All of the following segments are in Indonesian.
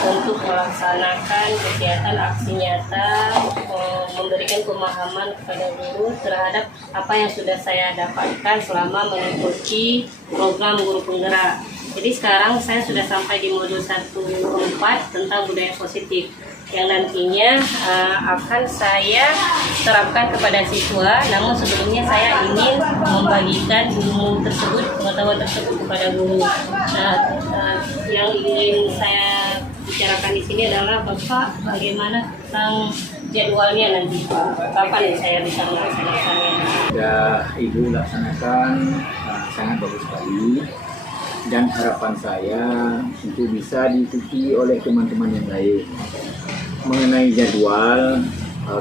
untuk melaksanakan kegiatan aksi nyata, memberikan pemahaman kepada guru terhadap apa yang sudah saya dapatkan selama mengikuti program guru penggerak. Jadi sekarang saya sudah sampai di modul 1.4 tentang budaya positif yang nantinya akan saya terapkan kepada siswa. Namun sebelumnya saya ingin membagikan ilmu tersebut, pengetahuan tersebut kepada guru. Yang ingin saya bicarakan di sini adalah Bapak, bagaimana tentang jadwalnya nanti, kapan saya bisa melaksanakannya? Sudah Ibu laksanakan sangat bagus sekali, dan harapan saya untuk bisa diikuti oleh teman-teman yang lain. Mengenai jadwal,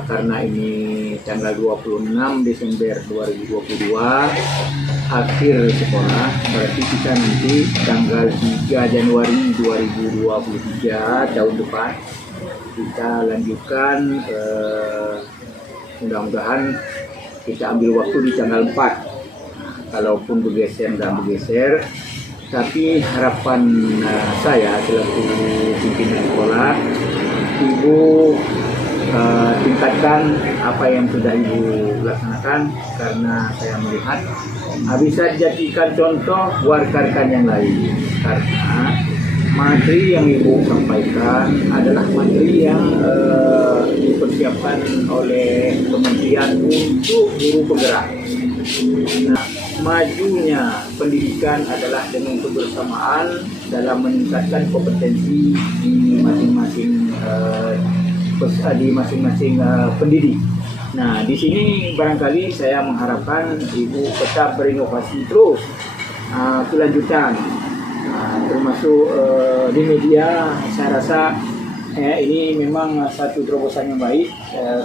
karena ini tanggal 26 Desember 2022 akhir sekolah, berarti kita nanti tanggal 3 Januari 2023 tahun depan kita lanjutkan, mudah-mudahan kita ambil waktu di tanggal 4. Kalaupun bergeser dan bergeser, tapi harapan saya selaku pimpinan sekolah, Ibu tingkatkan apa yang sudah Ibu laksanakan, karena saya melihat bisa dijadikan contoh buat rekan-rekan yang lain, karena materi yang Ibu sampaikan adalah materi yang dipersiapkan oleh kementerian untuk guru penggerak. Nah, majunya pendidikan adalah dengan kebersamaan dalam meningkatkan kompetensi di masing-masing pendidik. Nah, di sini barangkali saya mengharapkan Ibu tetap berinovasi terus, kelanjutan, termasuk di media. Saya rasa ini memang satu terobosan yang baik,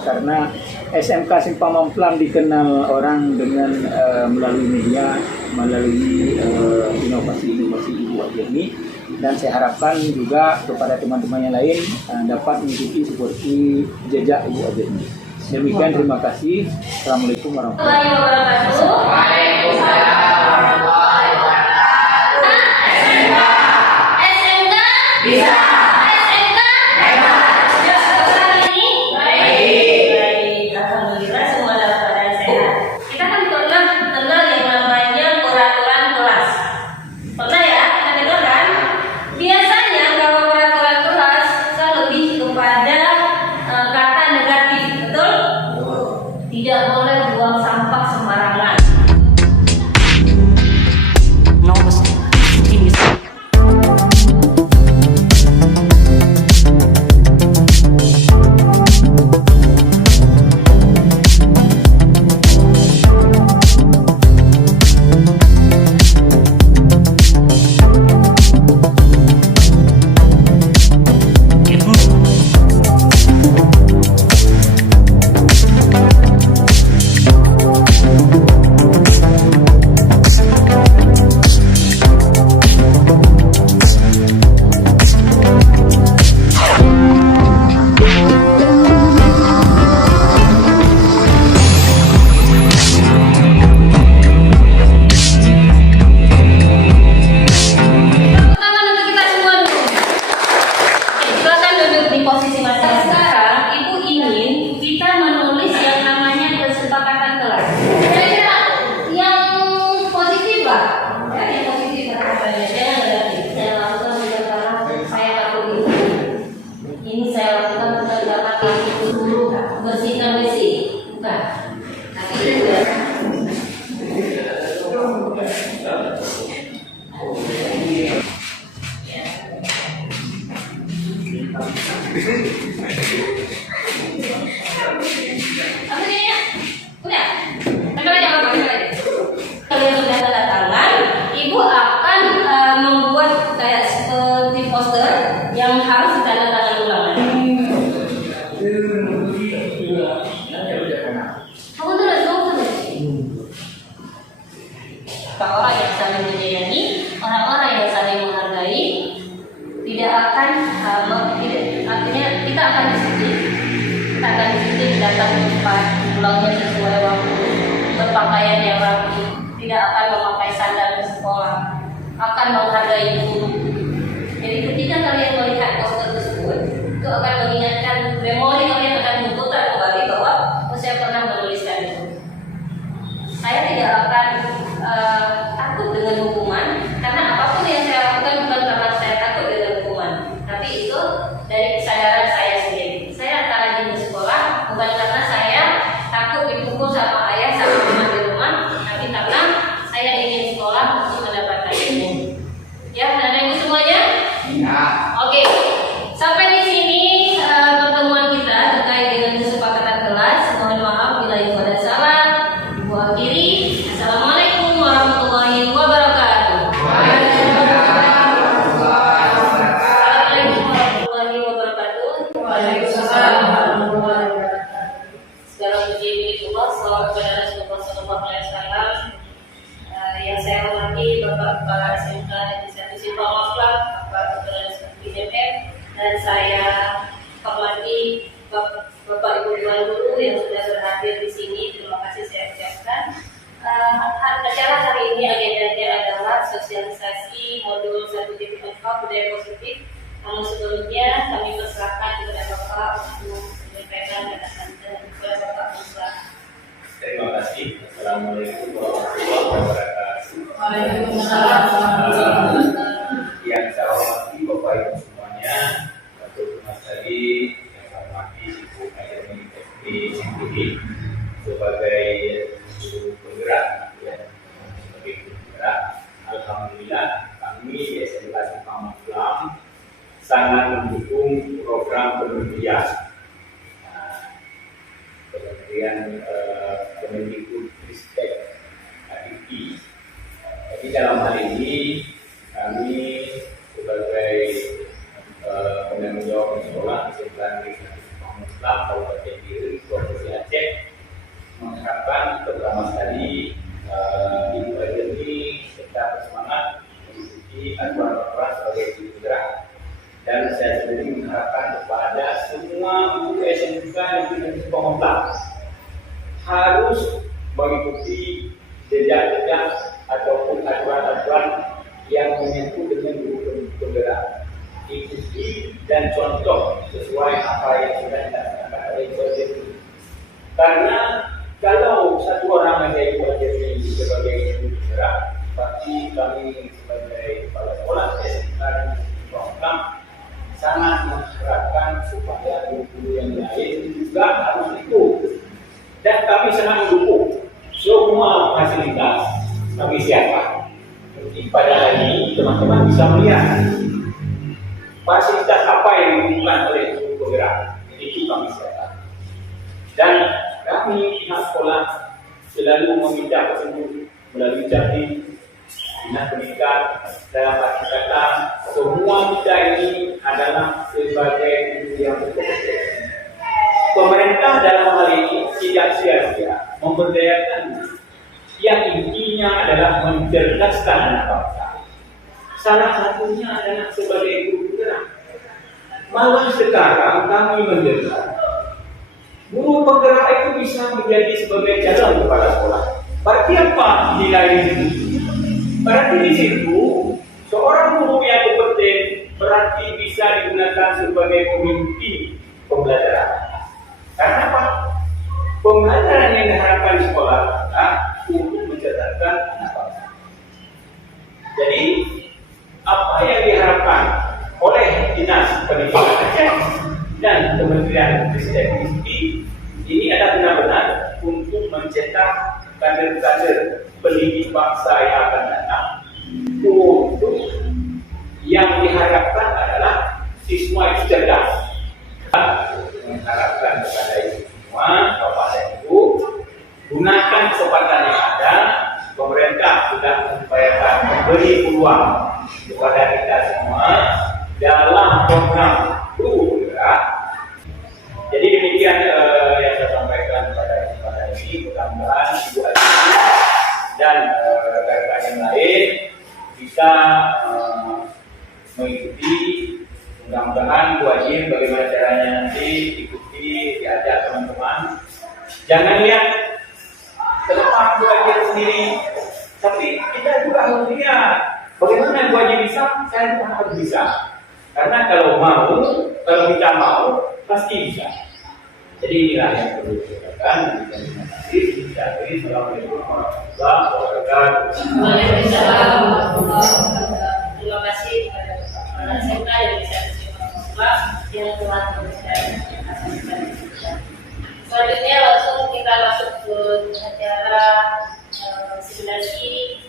karena SMK Simpang Mamplang dikenal orang dengan melalui media, melalui inovasi-inovasi Ibu Ajerni, dan saya harapkan juga kepada teman-teman yang lain dapat mengikuti seperti jejak Ibu Ajerni. Demikian, terima kasih. Assalamualaikum warahmatullahi wabarakatuh. Waalaikumsalam warahmatullahi wabarakatuh. SMK bisa. Tidak boleh buang sampah sembarangan. Orang yang saling menyayangi, orang-orang yang saling menghargai, tidak akan artinya kita akan disiplin, datang cepat, pulangnya sesuai waktu, berpakaian yang rapi, tidak akan memakai sandal ke sekolah, akan menghargai guru. Jadi ketika kalian melihat poster tersebut itu dari kesadaran saya sendiri. Saya tak rajin di sekolah bukan karena saya takut dipukul sama ayah sama mama di rumah, tapi karena saya ingin sekolah untuk mendapatkan ilmu. Ya, Bapak Ibu semuanya? Ya. Oke, sampai di sini pertemuan kita terkait dengan kesepakatan kelas. Mohon maaf bila ibu ada salah. Ibu akhiri. Assalamualaikum warahmatullahi wabarakatuh. Assalamualaikum warahmatullahi wabarakatuh. Waalaikumsalam warahmatullahi wabarakatuh. Segala puji milik Allah, salawat kepada Rasulullah sallallahu alaihi wasallam. Yang saya hormati Bapak Kepala SMK Negeri 1 Simpang Bapak Dr. IMM, dan saya hormati Bapak Ibu Tuan Guru yang sudah berhadir di sini. Terima kasih saya ucapkan. Acara hari ini agendanya adalah sosialisasi modul 1.4 budaya positif. Namun sebelumnya kami persilakan kepada Bapak untuk menyampaikan kepada Bapak Musa. Terima kasih. Assalamualaikum warahmatullahi wabarakatuh. Waalaikumsalam warahmatullahi wabarakatuh. Yang saya hormati Bapak Ibu semuanya, terutama tadi yang saya hormati Ibu Najami SPMPD sebagai guru penggerak, ya, sebagai guru penggerak. Alhamdulillah kami di SMK Simpang Muslam sangat mendukung program pendidikan. Kementerian Kemendikbudristek KDI. Jadi dalam hal ini kami sebagai penanggung jawab sekolah SMK Negeri 1 Muslam Kabupaten Biren Provinsi Aceh mengharapkan pertama sekali Ibu Ajeni tetap bersemangat mengikuti aturan-aturan sebagai guru penggerak. Dan saya sendiri mengharapkan kepada semua guru SMK Negeri 1 Muslam harus mengikuti jejak-jejak ataupun aturan-aturan yang menyentuh dengan guru penggerak. Ikuti dan contoh sesuai apa yang sudah dilaksanakan oleh Ibu Ajeni. Karena kalau satu orang saja Ibu Ajeni sebagai guru penggerak, pasti kami sebagai kepala sekolah SMK Negeri 1 Muslam sangat mengharapkan supaya guru-guru yang lain juga harus ikut, dan kami sangat mendukung semua fasilitas kami siapkan. Jadi pada hari ini teman-teman bisa melihat fasilitas apa yang dibutuhkan oleh guru penggerak. Jadi itu kami siapkan, dan kami pihak sekolah selalu meminta petunjuk melalui Capim Dinas Pendidikan. Dalam arti kata, semua kita ini adalah sebagai guru yang berkompeten. Pemerintah dalam hal ini tidak sia-sia memberdayakan. Yang intinya adalah mencerdaskan anak bangsa. Salah satunya adalah sebagai guru penggerak. Malah sekarang kami mendengar guru penggerak itu bisa menjadi sebagai calon kepala sekolah. Berarti apa nilai itu? Berarti di situ seorang guru yang kompeten berarti bisa digunakan sebagai pemimpin pembelajaran. Karena apa? Pembelajaran yang diharapkan di sekolah adalah untuk mencerdaskan anak bangsa. Jadi apa yang diharapkan oleh Dinas Pendidikan Aceh dan Kementerian Ristek ini adalah benar-benar untuk mencetak kader-kader pendidik bangsa yang akan datang. Untuk yang diharapkan adalah siswa itu cerdas. Mengharapkan kepada ibu semua, bapak dan ibu, gunakan kesempatan yang ada. Pemerintah sudah mengupayakan memberi peluang kepada kita semua dalam program guru penggerak. Jadi demikian yang saya sampaikan pada kesempatan ini. Mudah-mudahan Ibu Ajeni dan rekan-rekan yang lain bisa mengikuti. Mudah-mudahan Bu Ajeni bagaimana caranya nanti ikuti, diajak teman-teman. Jangan lihat kenapa Bu Ajeni sendiri, tapi kita juga harus lihat bagaimana Bu Ajeni bisa, saya juga harus bisa. Karena kalau kita mau, pasti bisa. Jadi inilah yang perlu dikatakan. Terima kasih. Assalamualaikum warahmatullahi wabarakatuh. Waalaikumsalam warahmatullahi wabarakatuh. Terima kasih kepada Kepala SMK Negeri 1 Simpang Muslam. yang telah memberikan masukan kita. Selanjutnya langsung kita masuk ke acara simulasi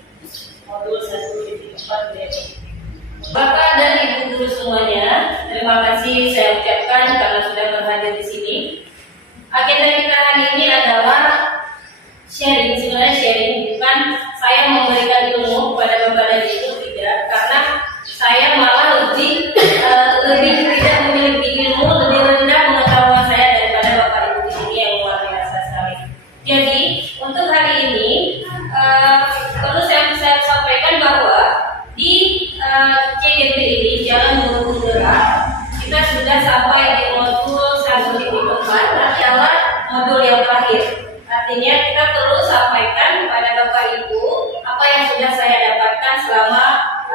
modul 1.4 budaya positif. Bapak dan Ibu guru semuanya, terima kasih saya ucapkan karena sudah berhadir di sini. Agenda kita hari ini adalah sharing, sebenarnya sharing bukan saya memberikan ilmu kepada Bapak dan Ibu, tidak, karena saya malah lebih tidak memiliki ilmu, lebih rendah pengetahuan saya daripada Bapak Ibu di sini yang luar biasa sekali. Jadi untuk hari ini perlu saya sampaikan bahwa di CGP ini Jalan Guru Penggerak kita sudah sampai di modul 1.4 adalah modul yang terakhir. Artinya kita perlu sampaikan kepada Bapak Ibu apa yang sudah saya dapatkan selama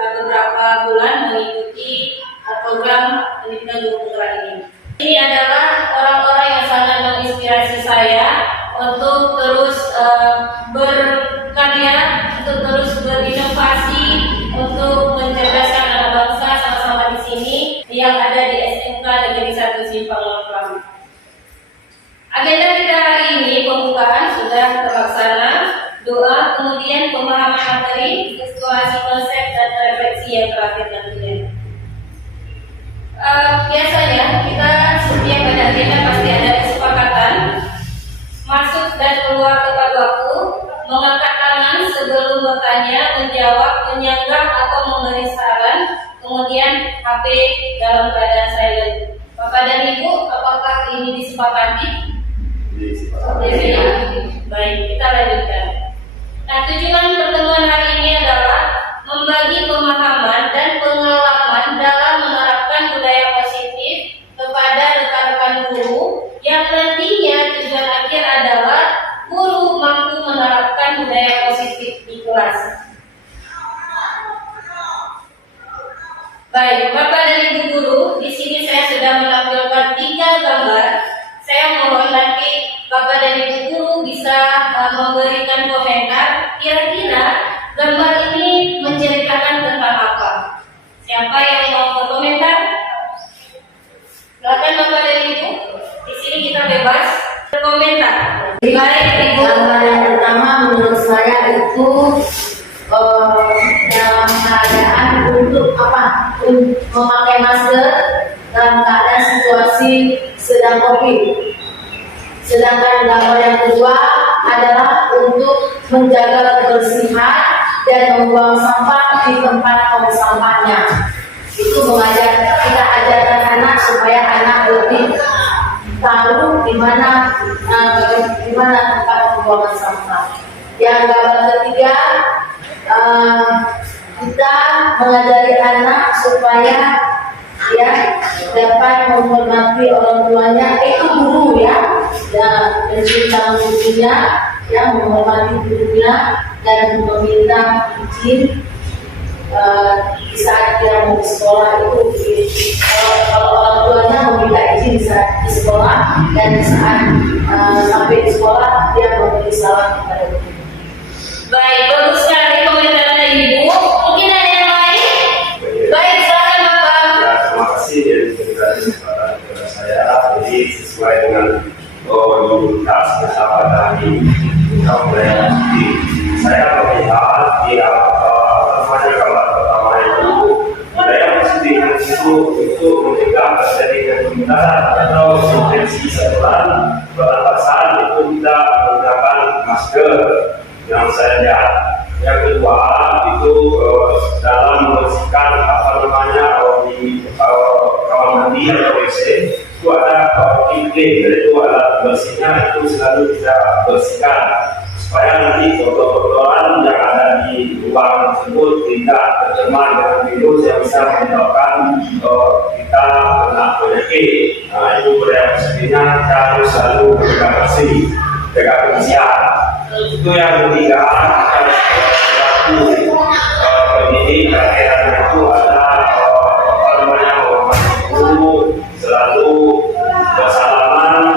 beberapa bulan mengikuti program pendidikan guru penggerak ini. Ini adalah orang-orang yang sangat menginspirasi saya untuk terus berkarya, untuk terus berinovasi, untuk mencerdaskan anak bangsa sama-sama di sini yang ada di SMK Negeri 1 Simpang Lempang. Agenda kita hari ini pembukaan sudah terlaksana, doa, kemudian pemahaman materi, eksplorasi konsep dan refleksi yang terakhir tentunya. Biasanya kita setiap ada agenda pasti ada kesepakatan masuk dan keluar tepat waktu, mengangkat tangan sebelum bertanya, menjawab, menyanggah atau memberi saran, kemudian HP dalam keadaan silent. Bapak dan Ibu, apakah ini disepakati? Baik, kita lanjutkan. Nah, tujuan pertemuan hari ini adalah membagi pemahaman dan pengalaman dalam menerapkan budaya positif kepada rekan-rekan guru yang nantinya tujuan akhir adalah guru mampu menerapkan budaya positif di kelas. Baik, Bapak dan Ibu guru, di sini saya sudah menampilkan 3 gambar. Saya mohon nanti Bapak dan Ibu guru bisa memberikan komentar. Kira-kira gambar ini menceritakan tentang apa? Siapa yang mau berkomentar? Silakan Bapak dan Ibu. Di sini kita bebas berkomentar. Baik, Ibu. Gambar yang pertama menurut saya itu dalam keadaan untuk apa? Memakai masker dalam keadaan situasi sedang COVID. Sedangkan gambar yang kedua adalah untuk menjaga kebersihan dan membuang sampah di tempat tong sampahnya. Itu kita ajarkan anak supaya anak lebih tahu di mana tempat pembuangan sampah. Yang gambar ketiga, kita mengajari anak supaya dapat menghormati orang tuanya, itu guru dan mencintai gurunya, menghormati gurunya dan meminta izin di saat dia mau di sekolah itu. Kalau orang tuanya meminta izin di saat di sekolah dan di saat sampai di sekolah dia memberi salam kepada guru. Baik, bagus sekali komentar dari Ibu. Mungkin ada yang lain? Baik, silakan Bapak. Ya, terima kasih yang diberikan kesempatan kepada saya. Jadi sesuai dengan judul tas bersama hari kemudian saya melihat gambar pertama itu budaya positif itu mencegah terjadinya kerumunan atau infeksi saluran pernapasan itu kita menggunakan masker yang saya lihat. Yang kedua itu dalam membersihkan di kamar mandi atau WC itu ada clean, yaitu alat bersihnya itu selalu kita bersihkan supaya nanti kotoran yang ada di lubang tersebut tidak tercemar dengan virus yang bisa menyebabkan kita kena penyakit. Nah, itu budaya positifnya kita harus selalu jaga bersih, jaga kebersihan. Itu yang ketiga, kita selalu pendidik akhirnya itu ada selalu bersalaman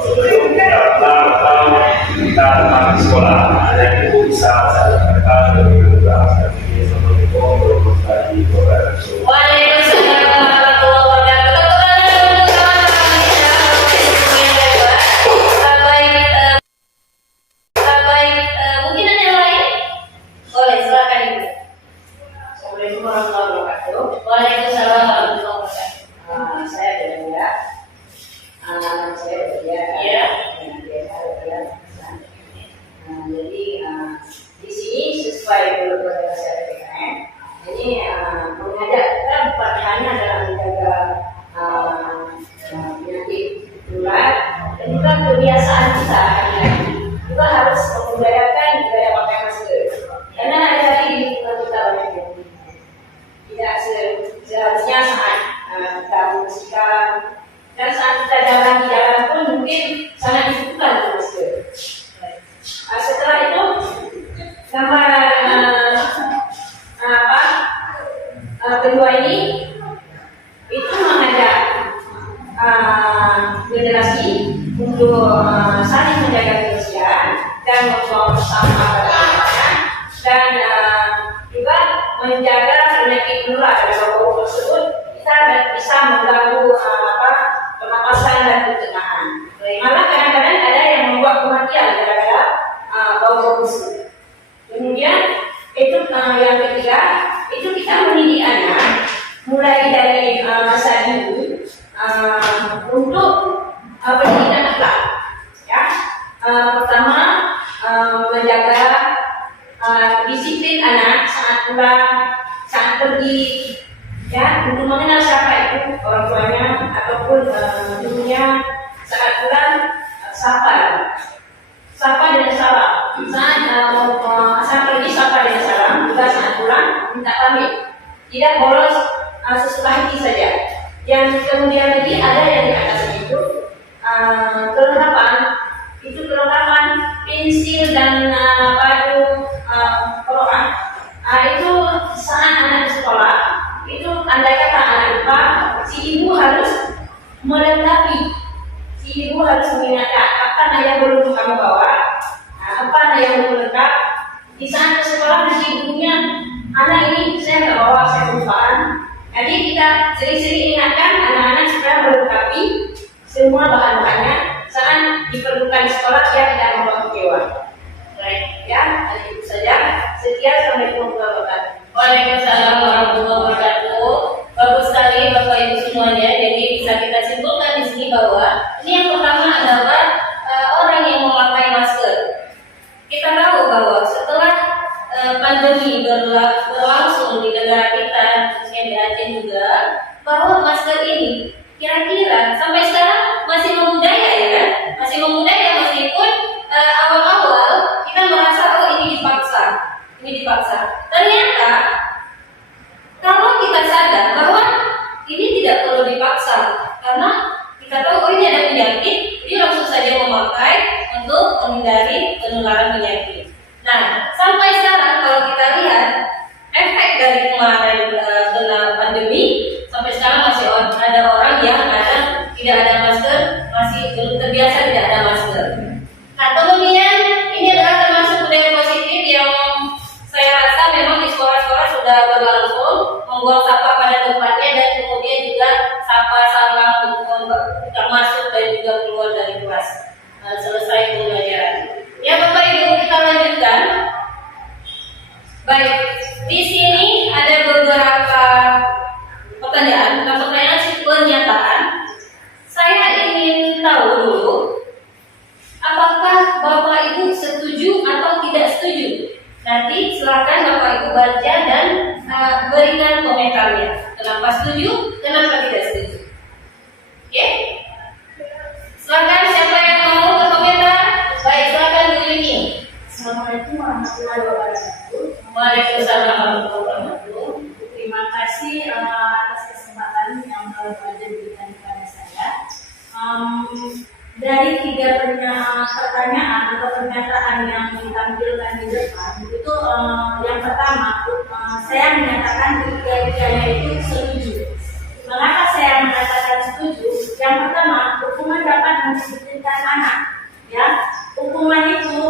sebelum kita pulang atau kita datang di sekolah. Hanya itu bisa saya katakan lebih mudah. Assalamualaikum warahmatullahi wabarakatuh. Waalaikumsalam warahmatullahi wabarakatuh. kita membersihkan. Dan saat kita jalan di jalan pun mungkin sangat dibutuhkan masker. Setelah itu gambar kedua ini itu mengajak generasi untuk saling menjaga kebersihan dan membuang sampah pada tempatnya, dan juga menjaga penyakit menular pada bau tersebut kita bisa mengganggu pernapasan dan pencernaan. Malah kadang-kadang ada yang membuat kematian gara-gara bau tersebut. Kemudian itu yang ketiga, itu kita mendidik anak mulai dari masa dini untuk pendidikan akhlak. Ya, pertama menjaga disiplin anak saat pulang, saat pergi, ya, untuk mengenal siapa itu orang tuanya ataupun gurunya. Saat pulang sapa dengan salam. Saat pergi sapa dengan salam. Juga saat pulang minta pamit. Tidak bolos sesuka hati saja. Yang kemudian lagi ada yang di atas itu kelengkapan pensil dan baju Quran. Itu saat anak di sekolah itu andai kata anak IPA, si ibu harus melengkapi, si ibu harus mengingatkan apa yang belum kamu bawa, apa yang belum lengkap. Di saat ke sekolah nanti ibunya, anak ini saya nggak bawa, saya kelupaan. Jadi kita sering-sering ingatkan anak-anak supaya melengkapi semua bahan-bahannya saat diperlukan di sekolah, dia tidak membawa kecewa. Baik, ya, itu saja. Sekian, assalamualaikum warahmatullahi wabarakatuh. Waalaikumsalam warahmatullahi wabarakatuh. Bagus sekali Bapak Ibu semuanya. Jadi bisa kita simpulkan di sini bahwa ini yang pertama adalah orang yang memakai masker. Kita tahu bahwa setelah pandemi berlangsung di negara kita, khususnya di Aceh juga, bahwa masker ini kira-kira sampai sekarang masih membudaya, ya kan? Masih membudaya meskipun awal-awal kita merasa ini dipaksa. Ternyata kalau kita sadar bahwa ini tidak perlu dipaksa, karena kita tahu ini ada penyakit, dia langsung saja memakai untuk menghindari penularan penyakit. Nah, sampai sekarang kalau kita lihat efek dari kemarin kena pandemi, sampai sekarang masih ada orang yang tidak ada masker, masih belum terbiasa tidak ada masker. Nah, kemudian ini adalah termasuk budaya positif yang saya rasa memang di sekolah-sekolah sudah berlangsung, membuang sampah pada tempatnya dan kemudian juga sampah sampah tidak masuk dan juga keluar dari kelas selesai pembelajaran. Ya Bapak Ibu, kita lanjutkan. Baik, di sini ada beberapa pertanyaan, bukan pertanyaan sih, pernyataan. Saya ingin tahu dulu, apakah Bapak Ibu setuju atau tidak setuju? Nanti silakan Bapak Ibu baca dan berikan komentarnya. Kenapa setuju? Kenapa tidak setuju? Oke? Silakan siapa yang mau berkomentar? Baik, silakan Bu Yuni. Assalamualaikum warahmatullahi wabarakatuh. Waalaikumsalam warahmatullahi wabarakatuh. Terima kasih atas kesempatan yang baru saja diberikan kepada saya. Dari 3 pertanyaan atau pernyataan yang ditampilkan di depan, itu yang pertama, saya menyatakan tiga-tiganya itu setuju. Mengapa saya mengatakan setuju? Yang pertama, hukuman dapat mendisiplinkan anak. Ya, hukuman itu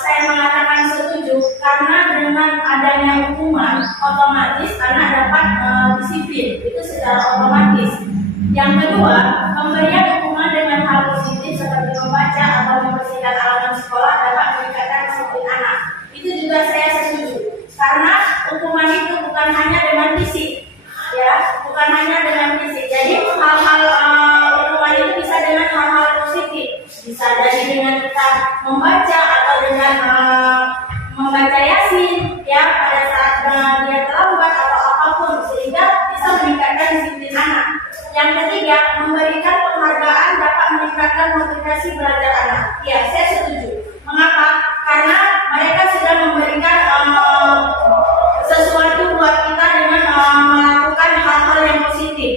saya mengatakan setuju karena dengan adanya hukuman, otomatis anak dapat disiplin. Itu secara otomatis. Yang kedua, pemberian hukuman dengan hal positif seperti membaca atau membersihkan halaman sekolah dapat meningkatkan disiplin anak. Itu juga saya setuju, karena hukuman itu bukan hanya dengan fisik, ya, bukan hanya dengan fisik. Jadi hal-hal hukuman itu bisa dengan hal-hal positif, bisa jadi dengan kita membaca atau dengan membaca Yasin, ya, pada saat dia terlambat atau apapun, sehingga bisa meningkatkan disiplin anak. Yang ketiga, memberikan penghargaan dapat meningkatkan motivasi belajar anak. Ya, saya setuju. Mengapa? Karena mereka sudah memberikan sesuatu buat kita dengan melakukan hal-hal yang positif.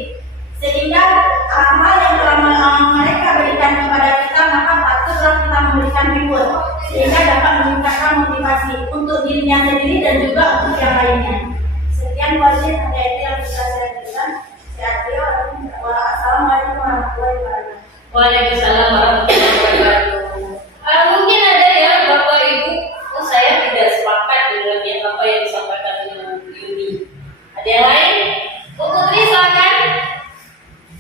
Waalaikumsalam warahmatullahi wabarakatuh. Mungkin ada ya Bapak Ibu, saya tidak sepakat dengan apa yang disampaikan oleh Bu Yuni. Ada yang lain? Bu Putri silakan.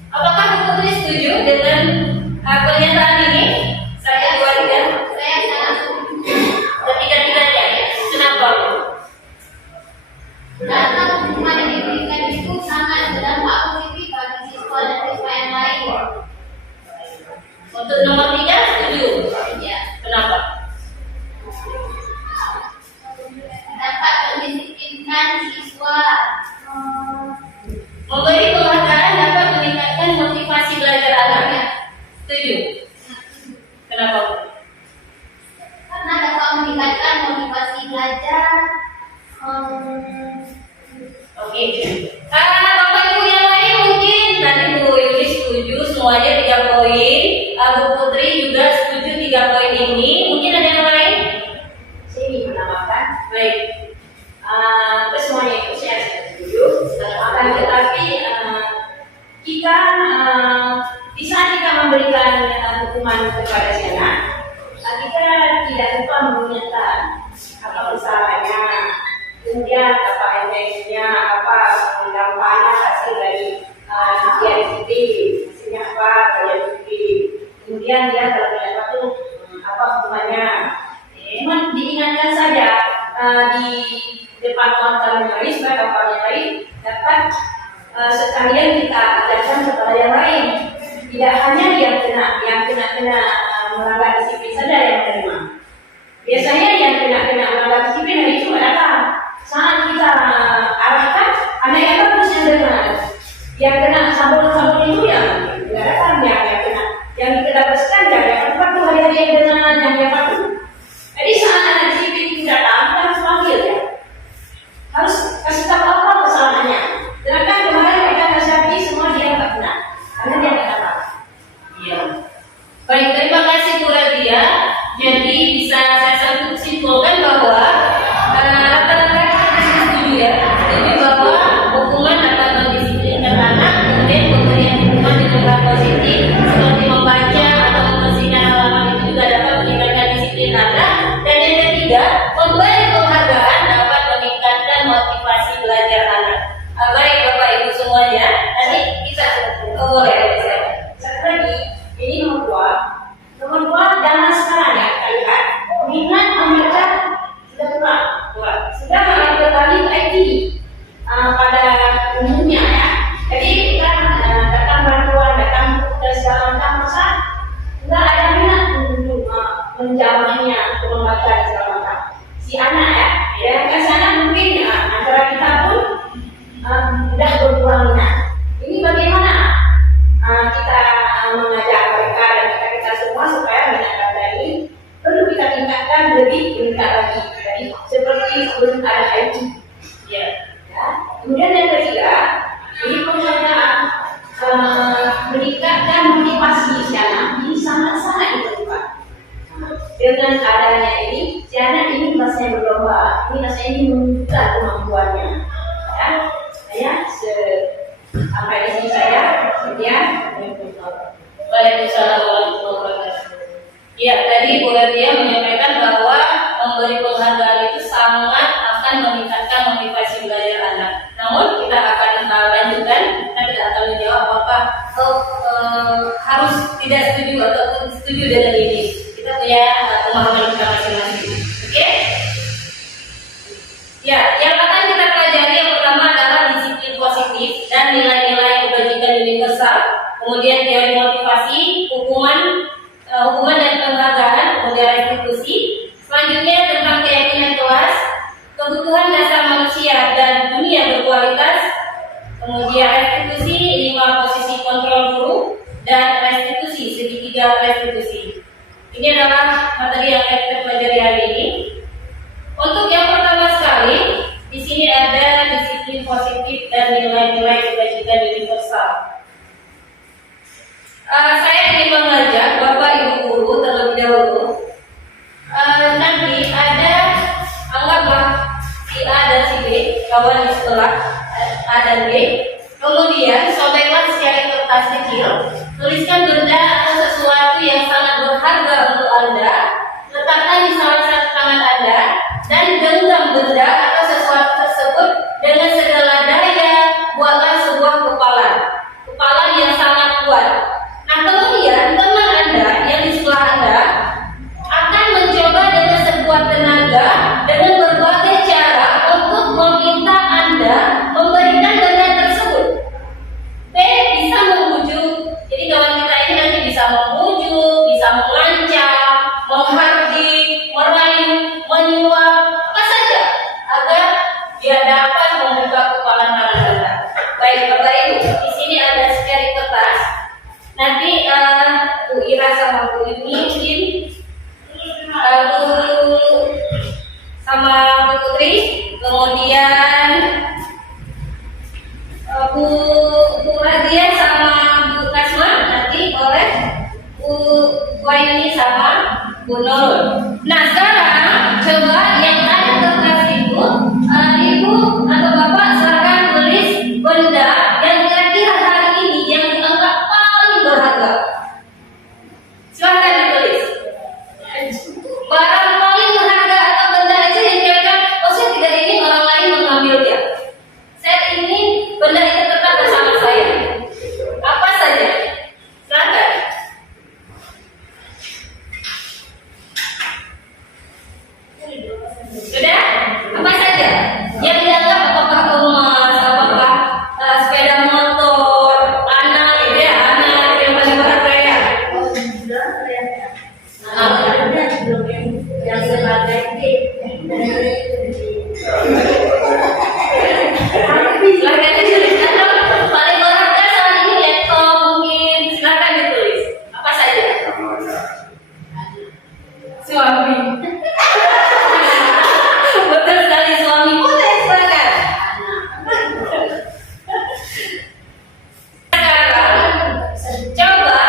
Apakah Bu Putri setuju dengan pernyataan ini? Saya dua tiga. Saya sangat Ketiga-tiganya. Kenapa Bu? karena hukuman yang diberikan itu sangat berdampak positif bagi siswa dan siswa yang lain. Untuk nomor 3 setuju. Ya, Kenapa? dapat mendisiplinkan siswa. Memberi penghargaan dapat meningkatkan motivasi belajar anak. Setuju. Kenapa Bu? Karena dapat meningkatkan motivasi belajar. Oke. Bapak Ibu yang lain mungkin tadi Bu Yuli setuju semuanya 3 poin. Bu Putri juga setuju 3 poin ini. Mungkin ada yang lain? Saya ingin menambahkan, Baik. semuanya itu saya setuju. Akan tetapi jika di saat kita memberikan hukuman kepada si anak, kita tidak lupa mengingatkan apa kesalahannya, kemudian apa efeknya, apa dampaknya hasil dari dia disiplin, hasilnya apa dia disiplin. Kemudian dia kalau tidak patuh apa hukumannya. Cuma diingatkan saja di depan kawan-kawan yang lain supaya kawan yang lain dapat sekalian kita ajarkan kepada yang lain. Tidak hanya yang kena melanggar disiplin saja yang terima. Biasanya yang kena melanggar disiplin hari itu datang. Saat kita arahkan, anak yang bagus yang dengar. Yang kena sambal itu yang tidak datang, yang kita bersihkan jangan dapat tuh hari-hari yang dengar yang dapat. Jadi saat anak disiplin itu datang, kita harus panggil ya. Harus kasih tahu apa kesalahannya. Sedangkan kemarin mereka nasihati semua dia nggak benar, karena dia nggak tahu. Iya. Baik, terima kasih Bu Radia. Jadi bisa saya simpulkan bahwa rata-rata kita setuju ya, setuju bahwa hukuman dapat mendisiplinkan anak, kemudian pemberian hukuman dengan hal positif seperti membaca atau membersihkan halaman itu juga dapat meningkatkan disiplin anak. Dan yang ketiga, memberi penghargaan dapat meningkatkan motivasi belajar anak. Baik Bapak Ibu semuanya, nanti kita boleh saya. Satu lagi, ini nomor 2 zaman sekarang ya, kita lihat minat membaca sudah kurang, sudah mulai beralih ke IT pada umumnya ya. Jadi kita datang bantuan, datang dari segala macam masa nggak ada minat untuk menjamahnya, untuk membaca segala macam. Si anak ya ke sana mungkin antara kita pun sudah berkurang minat. Ini bagaimana kita mengajak mereka dan kita semua supaya minat baca ini perlu kita tingkatkan lebih meningkat lagi. Jadi seperti sebelum ada IT. Ya. Kemudian yang ketiga, ini penghargaan meningkatkan motivasi si anak ini sangat-sangat diperlukan. Dengan adanya ini, si anak ini rasanya berlomba, ini rasanya ini menunjukkan kemampuannya. Ya, saya sampai di sini saya, kemudian Waalaikumsalam warahmatullahi wabarakatuh. Ya, tadi Bu Radia menyampaikan bahwa memberi penghargaan itu sangat akan meningkatkan motivasi belajar anak. Namun kita akan lanjutkan, kita tidak akan menjawab apakah harus tidak setuju atau setuju dengan ini. Kita punya pemahaman kita masing-masing. Oke? Ya, yang akan kita pelajari yang pertama adalah disiplin positif dan nilai-nilai kebajikan universal. Kemudian teori motivasi, hukuman dan penghargaan, kemudian restitusi. Selanjutnya tentang keyakinan kelas, kebutuhan dasar manusia dan dunia berkualitas. Kemudian restitusi, 5 posisi kontrol guru, dan restitusi, segitiga restitusi. Ini adalah materi yang kita pelajari hari ini. Untuk yang pertama sekali, di sini ada disiplin positif dan nilai-nilai kebajikan universal. Saya ingin mengajak Bapak Ibu guru terlebih dahulu. Nanti ada, anggaplah si A dan si B, kawan di sekolah A dan B. Kemudian sobeklah secara kertas kecil, tuliskan benda atau Bu Nurul. Nah sekarang coba yang ada kertas ibu, ibu atau bapak silakan tulis benda yang kira-kira hari ini yang dianggap paling berharga. Silakan ditulis. Barang paling berharga atau benda itu yang kira-kira, oh saya tidak ingin orang lain mengambilnya. Saya ingin benda itu tetap bersama saya. Apa saja? Silakan. Sudah? Apa saja? Yang dianggap apakah emas, apakah sepeda motor, anak, gitu ya, anak yang paling berharga ya. Yang sebagai Silakan ditulis. Atau paling berharga saat ini laptop mungkin. Silakan ditulis. Apa saja? Suami. Betul sekali suami. Boleh silakan. Sekarang coba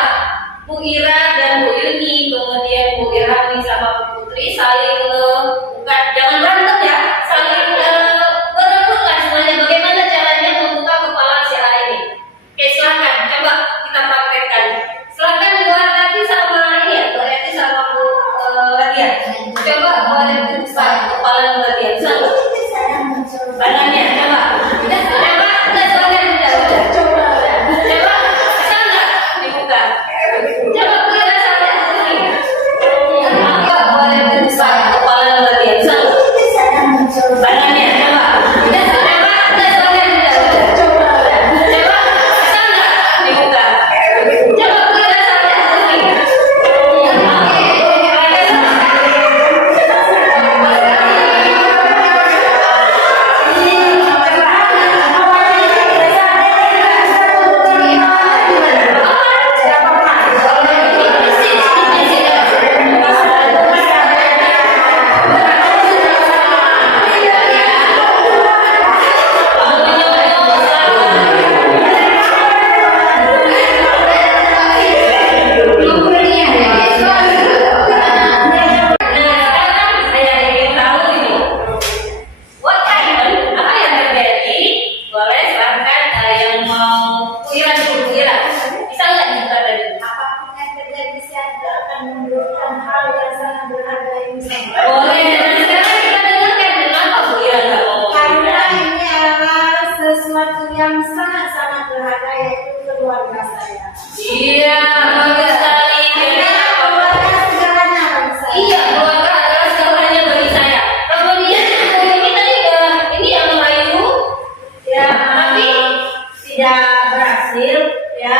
Bu Ira dan Bu Yuni, kemudian Bu Irani sama Bu Putri saling bukan, jangan berantem ya, saling berebutlah sebenarnya bagaimana caranya membuka kepala si A ini. Oke silakan, coba kita praktekkan. Silakan Bu Arti sama ini ya, Bu Arti sama Bu Radia. Coba Bu Arti buka kepala Bu Radia. Silakan. Badannya coba. Udah silakan udah. Coba bisa nggak dibuka? Coba Bu Ira sama Bu Putri. Coba Bu Arti buka kepala Bu Radia. Bisa nggak? Badannya coba. Udah silakan udah. Coba bisa nggak dibuka? Coba Bu Ira sama Bu Putri. Saya ingin tahu ini. What happened? Apa yang terjadi? Boleh silakan yang mau Ira dulu, Ira. Bisa nggak dibuka tadi? apapun yang terjadi saya tidak akan memberikan hal yang sangat berharga ini sama. Boleh. Dan sekarang kita dengarkan kenapa Bu Ira nggak mau Karena memberikan? ini adalah sesuatu yang sangat-sangat berharga yaitu keluarga saya. Iya, bagus sekali. Jadi Karena apa? keluarga segalanya bagi saya. Iya, keluarga adalah segalanya bagi saya. Kemudian ini tadi ini yang merayu. Ya, Tapi tidak berhasil ya.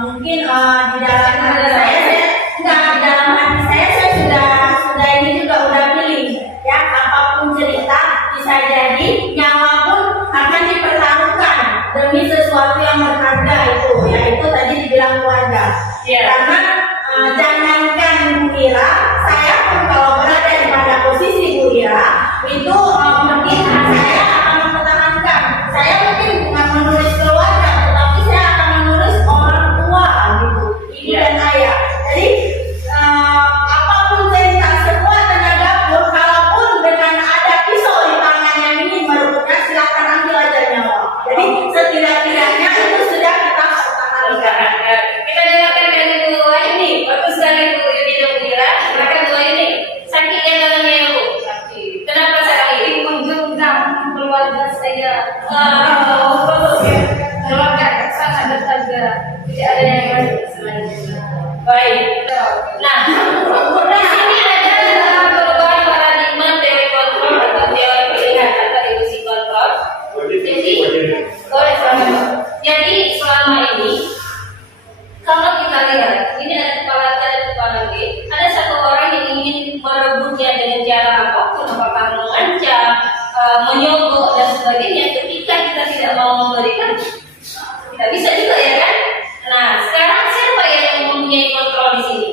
Mungkin di dalam hati saya enggak, di dalam hati saya sudah ini juga udah pilih ya, apapun cerita bisa jadi nyawa pun akan dipertaruhkan demi sesuatu yang berharga itu, yaitu tadi dibilang keluarga. Iya. Karena jangankan Bu Ira, saya pun kalau berada di pada posisi Bu Ira itu mungkin saya akan mempertahankan. Saya mungkin bukan menulis keluarga, tetapi saya akan menulis orang tua gitu, ibu dan ayah. Jadi apapun cerita sekuat tenaga pun, kalaupun dengan ada pisau di tangannya ini merebutnya, silakan ambil aja nyawa. Jadi setidak-tidaknya itu sudah kita pertahankan. kita dengarkan dari Bu ini. Bagus sekali Bu Yuni dan Bu Ira. Silakan Bu ini. Sakitnya tangannya ya Bu. Kenapa sakit? Menggenggam keluarga saya. Keluarga sangat berharga. Tidak ada yang lain selain itu. Baik. Nah, di sini ada perubahan paradigma teori kontrol atau teori pilihan atau ilusi kontrol. Jadi, jadi selama ini kalau kita lihat ini ada kepala A dan kepala B, ada satu orang yang ingin merebutnya dengan cara apapun, apakah mengancam, menyogok dan sebagainya. Ketika kita tidak mau memberikan, tidak bisa juga ya kan? Nah, sekarang siapa yang mempunyai kontrol di sini?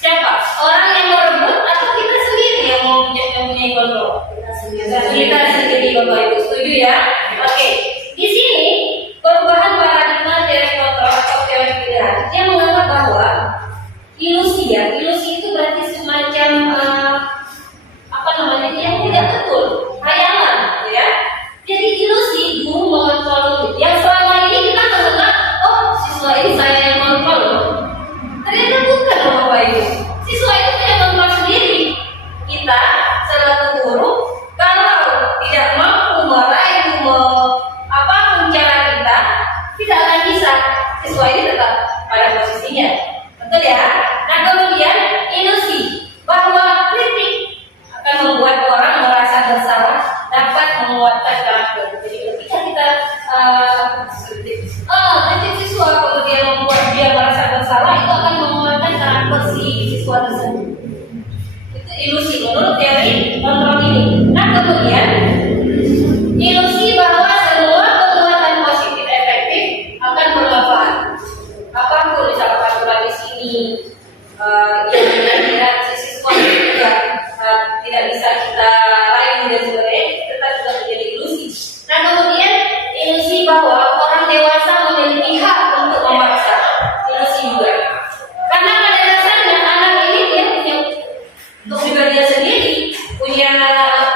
Siapa? Orang yang merebut atau kita sendiri yang mempunyai kontrol? Kita sendiri, Bapak Ibu setuju ya? Oke. Di sini perubahan paradigma teori kontrol atau teori pilihan dia menganggap bahwa ilusi itu berarti dunia. Betul ya? Nah kemudian ilusi bahwa kritik akan membuat orang merasa bersalah, dapat menguatkan karakter. Jadi ketika kita kritik siswa kemudian membuat dia merasa bersalah, itu akan menguatkan karakter si siswa tersebut. Itu ilusi menurut teori kontrol ini. Nah kemudian ilusi bahwa semua kekuatan positif efektif akan bermanfaat. Apapun misalkan aturan di sini yang tidak siswa tidak bisa kita raih dan sebagainya, tetap juga menjadi ilusi. Nah kemudian ilusi bahwa orang dewasa memiliki hak untuk memaksa, ilusi juga. Karena pada dasarnya anak ini dia punya untuk pribadinya sendiri, punya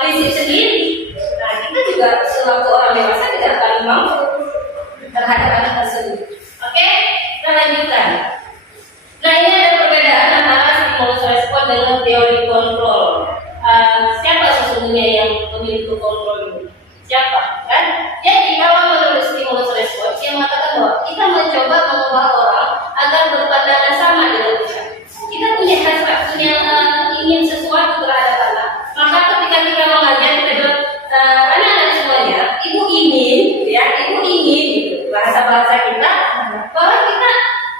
prinsip sendiri. Nah kita juga sewaktu orang dewasa tidak akan mampu terhadap anak tersebut. Oke, kita lanjutkan. Nah ini ada perbedaan antara stimulus respon dengan teori kontrol. Siapa sesungguhnya yang memiliki kontrol ini? Siapa? Kan? Jadi kalau menurut stimulus respon, dia mengatakan bahwa kita mencoba mengubah orang agar berpandangan sama dengan kita. Kita punya hasrat, punya ingin sesuatu terhadap anak. Maka ketika kita mengajar, kita bilang anak-anak semuanya, ibu ingin, ya, ibu ingin, gitu, bahasa kita, bahwa kita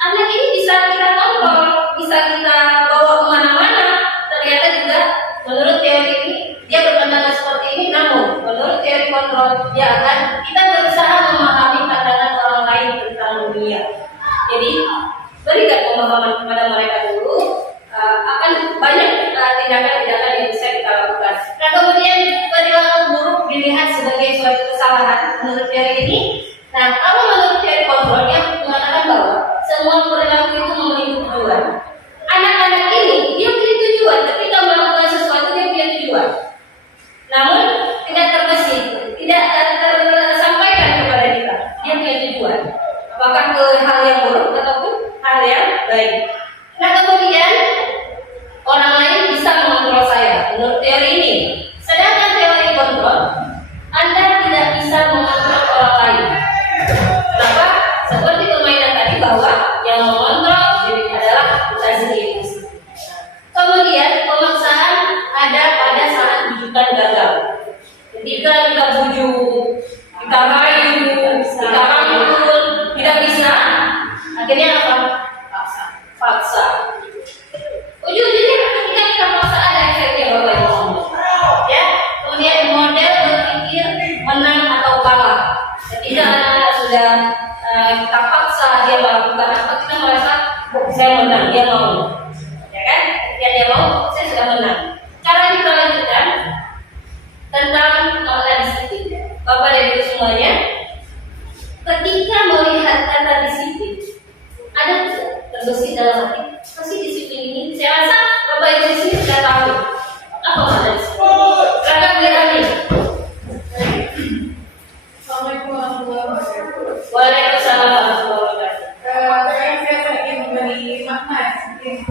anak ini bisa kita kontrol, bisa kita bawa kemana-mana. Ternyata juga menurut teori ini dia berpandangan seperti ini, namun menurut teori kontrol dia akan kita berusaha memahami pandangan orang lain tentang dunia. Jadi berikan pemahaman kepada mereka dulu, akan banyak tindakan-tindakan yang bisa kita lakukan. Nah kemudian perilaku buruk dilihat sebagai suatu kesalahan menurut teori ini. Nah kalau menurut teori kontrol dia mengatakan bahwa semua perilaku itu memiliki tujuan. Anak-anak ini dia punya tujuan, ketika melakukan sesuatu dia punya tujuan. Namun tidak terbesit, tidak tersampaikan kepada kita. Dia punya tujuan. Apakah ke hal yang buruk ataupun hal yang baik. Nah kemudian orang lain bisa mengontrol saya menurut teori ini. Sedangkan teori kontrol, Anda tidak bisa mengontrol orang lain. Kenapa? Seperti permainan tadi bahwa yang mengontrol adalah kita sendiri. Kemudian pemaksaan ada pada saat bujukan gagal. Ketika kita bujuk, kita rayu, kita rangkul, tidak bisa, akhirnya apa? Paksa. Ujung-ujungnya ketika kita paksa ada efeknya Bapak Ibu. Ya, kemudian model berpikir menang atau kalah. Ketika anak-anak sudah kita paksa dia melakukan apa, kita merasa saya menang, dia mau. Ya kan? Ketika dia mau, saya sudah menang. Cara kita lanjutkan tentang makna disiplin. Bapak dan Ibu semuanya, ketika melihat kata disiplin, ada terbesit dalam hati. Pasti disiplin ini, saya rasa Bapak Ibu di sini sudah tahu apa makna disiplin. Karena berani. Assalamualaikum warahmatullahi wabarakatuh. Waalaikumsalam warahmatullahi wabarakatuh. Saya ingin memberi makna disiplin.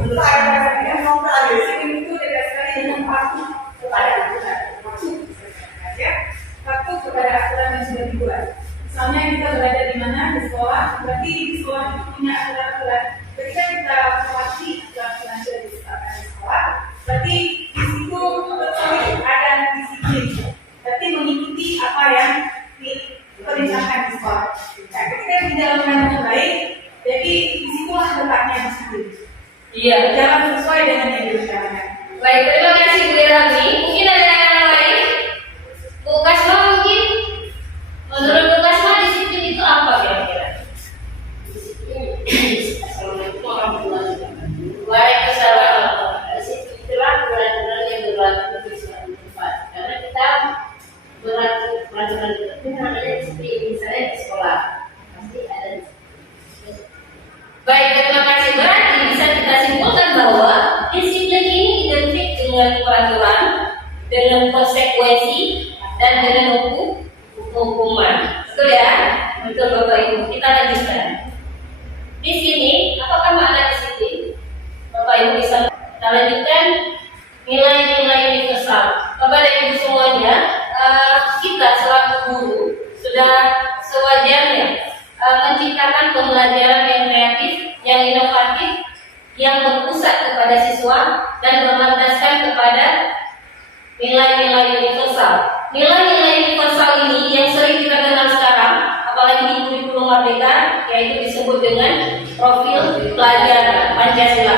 Disiplin itu dekat sekali dengan patuh kepada aturan. Patuh kepada aturan yang sudah dibuat. Misalnya kita berada di mana, di sekolah, berarti di sekolah itu punya aturan-aturan. Ketika kita mematuhi aturan yang sudah ditetapkan di sekolah, berarti di situ betul ada disiplin. Berarti mengikuti apa yang diperintahkan di sekolah. Nah, ketika dijalankan dengan baik, jadi disitulah letaknya disiplin. Iya, Jalan sesuai dengan yang direncanakan. baik, terima kasih Bu Irami. Mungkin ada yang lain? Bu Kasma mungkin? Menurut Bu Kasma disiplin itu apa kira-kira? Assalamualaikum warahmatullahi wabarakatuh. Waalaikumsalam. Disiplin itulah peraturan yang berlaku di suatu tempat. Karena kita berlaku peraturan itu namanya disiplin. Misalnya di sekolah pasti ada disiplin. Baik, terima kasih. Berarti bisa kita simpulkan bahwa disiplin ini identik dengan peraturan, dengan konsekuensi, dan dengan hukuman. Betul ya? Betul Bapak Ibu. Kita lanjutkan. Di sini, apakah makna disiplin? Bapak Ibu bisa kita lanjutkan nilai-nilai universal. Bapak dan Ibu semuanya, kita selaku guru sudah sewajarnya menciptakan pembelajaran yang kreatif yang inovatif, yang berpusat kepada siswa dan berlandaskan kepada nilai-nilai universal. Nilai-nilai universal ini yang sering kita kenal sekarang, apalagi di kurikulum Merdeka, yaitu disebut dengan profil pelajar Pancasila.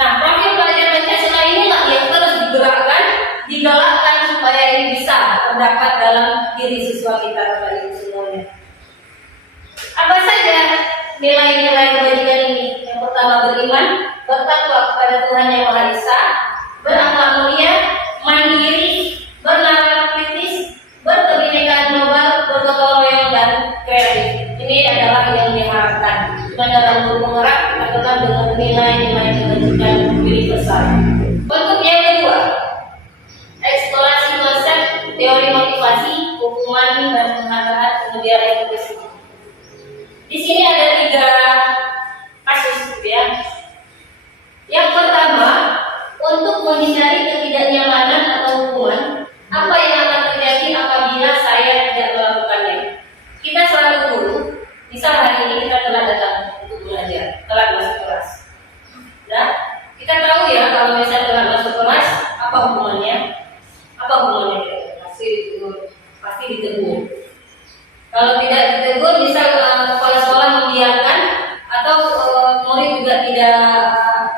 Nah, profil pelajar Pancasila inilah yang terus digalakkan supaya ini bisa terdapat dalam diri siswa kita Bapak Ibu semuanya. Apa saja nilai-nilai kebajikan ini? Yang pertama beriman, bertakwa kepada Tuhan Yang Maha Esa, berakhlak mulia, mandiri, bernalar kritis, berkebinekaan global, bergotong royong dan kreatif. Ini adalah yang diharapkan. Dalam guru penggerak kita tetap dengan nilai-nilai kebajikan universal. Bentuk yang kedua, eksplorasi konsep teori motivasi, hukuman dan penghargaan kemudian edukasi. Di sini ada 3 kasus, gitu ya. Yang pertama, untuk menghindari ketidaknyamanan atau hukuman, apa yang akan terjadi apabila saya tidak melakukannya? Kita selalu guru, misal hari ini kita telah datang untuk belajar, telah masuk kelas. Nah, kita tahu ya kalau misalnya telah masuk kelas, apa hukumannya? Apa hukumannya? Pasti ditegur. Kalau tidak ditegur, bisa kepala sekolah membiarkan atau murid juga tidak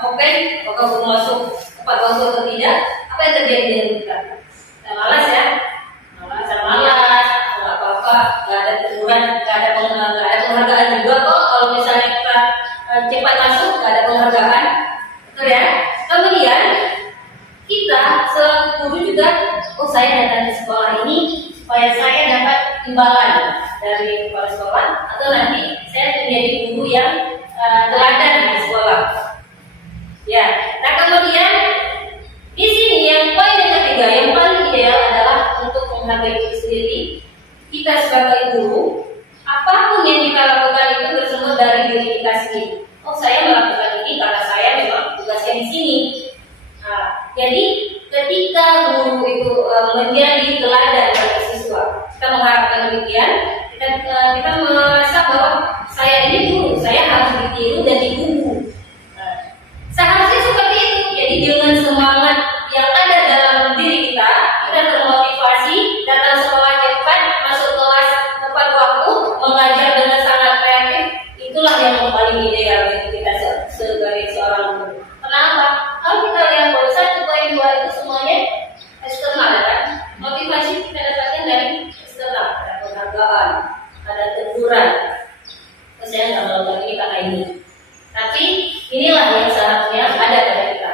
open, apakah guru masuk tepat waktu atau tidak, apa yang terjadi dengan kita? Kita malas ya, malas, nggak apa-apa, nggak ada teguran, nggak ada penghargaan juga kok. Kalau misalnya kita cepat masuk, nggak ada penghargaan, betul ya? Kemudian kita selaku guru juga, oh saya datang di sekolah ini supaya saya dapat imbalan dari kepala sekolah, atau nanti saya menjadi guru yang teladan di sekolah. Ya, nah kemudian di sini yang poin yang ketiga yang paling ideal adalah untuk menghargai diri sendiri. Kita sebagai guru, apapun yang kita lakukan itu bersumber dari diri kita sendiri. Oh saya melakukan ini karena saya memang tugasnya di sini. Nah, jadi ketika guru itu menjadi teladan bagi siswa, kita mengharapkan demikian. Kita merasa bahwa saya ini guru, saya harus ditiru dan digugu. Seharusnya seperti itu. Jadi dengan semangat yang ada dalam diri kita termotivasi, datang sekolah cepat, masuk kelas tepat waktu, mengajar dengan sangat kreatif. Itulah yang paling ideal bagi kita sebagai seorang guru. Kenapa? Kalau kita lihat poin 1, poin 2 itu semuanya eksternal, kan? Motivasi kita dapatkan dari eksternal, ada penghargaan, ada teguran. Saya nggak melakukan ini karena ini. Tapi inilah yang seharusnya ada pada kita.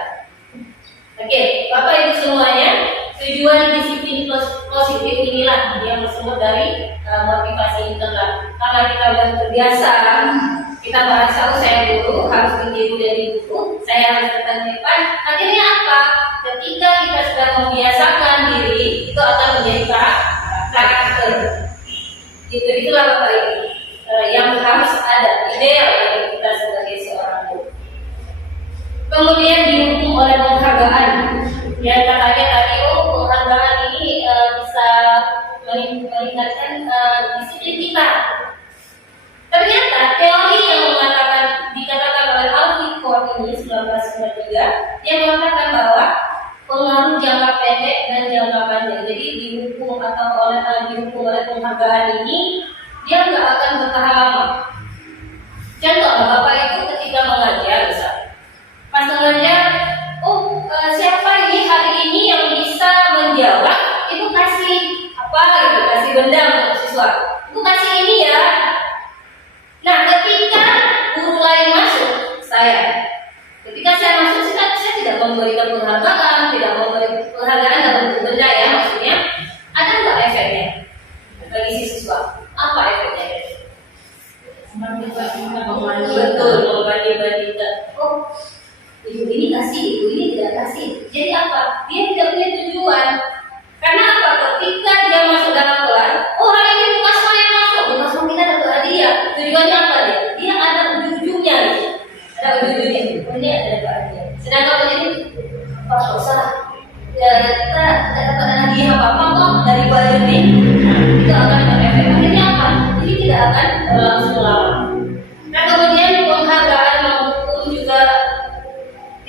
Oke, Bapak Ibu semuanya, tujuan disiplin positif inilah yang bersumber dari motivasi internal. Karena kita sudah terbiasa, kita merasa oh saya guru harus ditiru dari buku, saya harus datang cepat. Akhirnya apa? Ketika kita sudah membiasakan diri, itu akan menjadi karakter. Itulah Bapak Ibu yang harus ada ideal bagi kita sebagai seorang guru. Kemudian dihukum oleh penghargaan. Yang katanya tadi, penghargaan ini bisa meningkatkan disiplin kita. Ternyata teori yang dikatakan oleh Alfred Korn ini 1993, yang mengatakan bahwa pengaruh jangka pendek dan jangka panjang. Jadi dihukum oleh penghargaan ini, dia nggak akan bertahan lama. Contoh, Bapak Ibu ketika mengajar, misalnya, pas mengajar, siapa ini hari ini yang bisa menjawab, itu kasih apa gitu, kasih benda untuk siswa, itu kasih ini ya. Nah, ketika guru lain masuk, ketika saya masuk, saya tidak memberikan penghargaan, tidak memberi penghargaan dalam bentuk benda ya, maksudnya ada nggak efeknya bagi si siswa? Apa efeknya? Betul, membanding-bandingkan. Oh, ibu ini kasih, ibu ini tidak kasih. Jadi apa? Dia tidak punya tujuan. Karena apa? Ketika dia masuk dalam kelas, hari ini bukan semua yang masuk, bukan semua kita dapat hadiah. Tujuannya apa dia? Dia ada ujung-ujungnya, ada ujung-ujungnya. Ini ada hadiah. Sedangkan kalau ini, nggak usah. Ya, kita tidak dapat hadiah apa-apa kok dari budget ini. Itu akan berefek. Akhirnya apa? Jadi tidak akan berlangsung lama. Nah kemudian penghargaan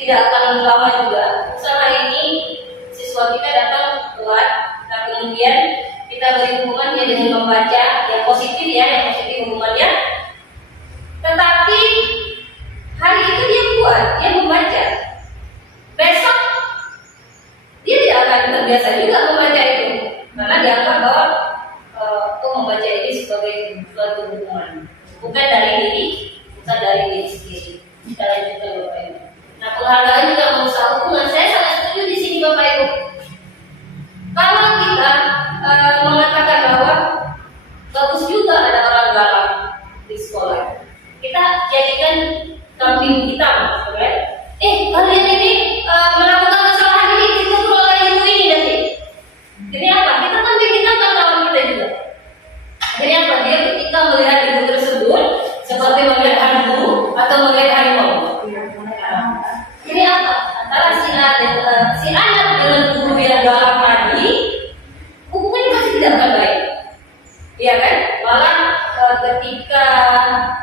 tidak akan lama juga. Usaha ini siswa kita datang kuat, nah kemudian kita beri hukumannya dengan membaca yang positif hukumannya. Tetapi hari itu dia kuat, dia membaca. Besok dia tidak akan terbiasa juga membaca itu, karena dianggap bahwa membaca ini sebagai suatu hukuman, bukan dari diri sendiri. Kita lanjutkan Bapak Ibu. Nah, penghargaan juga mengusaha hukuman. Saya sangat setuju di sini Bapak Ibu. Kalau kita mengatakan bahwa bagus juga ada orang galak di sekolah, kita jadikan kambing hitam, kan? Kalian ini melakukan kesalahan ini, kita perlu ilmu ini nanti. Jadi apa? Kita kambing hitam kan kawan kita juga. Jadi apa? Dia ketika melihat ibu tersebut seperti melihat hantu atau melihat harimau. Jadi apa? Antara si anak dengan guru yang galak tadi, hukumannya pasti tidak akan baik. Iya kan? Malah ketika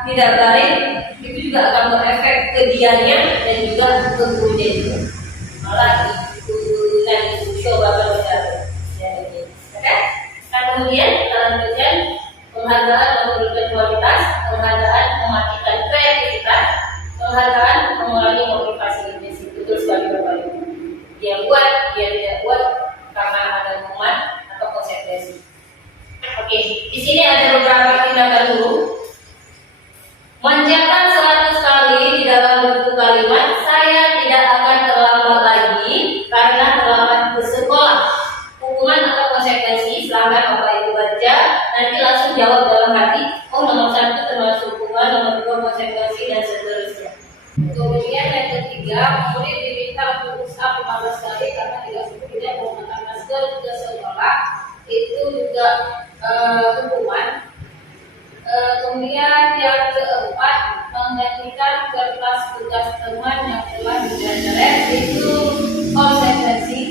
tidak baik, itu juga akan berefek ke dianya dan juga ke gurunya juga. Malah itu dan itu coba berbicara. Oke? Nah kemudian kita lanjutkan penghargaan menurunkan kualitas, penghargaan mematikan kreativitas, penghargaan mengurangi motivasi intensif. Betul sekali Bapak Ibu. Dia buat, dia tidak buat karena ada hukuman atau konsekuensi. Oke, di sini ada beberapa tindakan guru. Mencatat 100 kali di dalam bentuk kalimat, saya tidak akan terlambat lagi karena terlambat ke sekolah. Hukuman atau konsekuensi, silahkan Bapak Ibu baca, nanti langsung jawab dalam hati. Nomor 1 termasuk hukuman, nomor 2 konsekuensi dan seterusnya. Kemudian yang ketiga, murid diminta untuk push up 15 kali karena tidak menggunakan masker ke sekolah. Itu juga hukuman. Kemudian yang keempat, menggantikan kertas tugas teman yang telah dicoret, itu konsekuensi.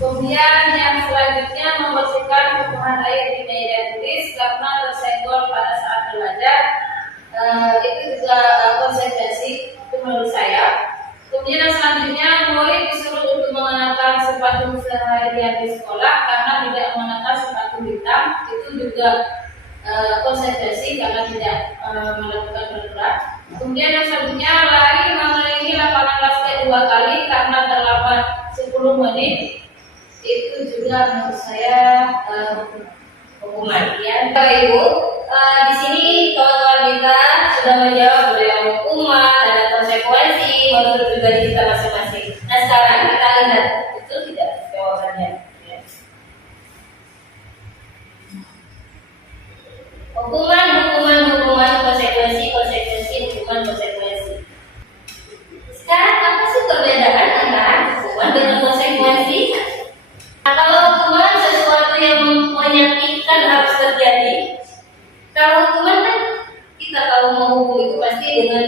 Kemudian yang selanjutnya, membersihkan tumpukan air di meja tulis karena tersenggol pada saat belajar, itu juga konsekuensi itu menurut saya. Kemudian yang selanjutnya, murid disuruh untuk mengenakan sepatu seharian di sekolah karena tidak mengenakan sepatu hitam, itu juga konsekuensi karena tidak melakukan peraturan. Kemudian yang selanjutnya, lari mengelilingi lapangan basket 2 kali karena terlambat 10 menit, itu juga menurut saya hukuman. Ya, Bapak Ibu, di sini kawan-kawan kita sudah menjawab beberapa hukuman, ada konsekuensi menurut pribadi kita masing-masing. Nah sekarang kita lihat betul tidak jawabannya. Ya. Hukuman, konsekuensi, konsekuensi. Sekarang apa sih perbedaan antara hukuman dengan konsekuensi? Nah, kalau hukuman sesuatu yang menyakitkan harus terjadi. Kalau hukuman kan kita kalau mau hukum itu pasti dengan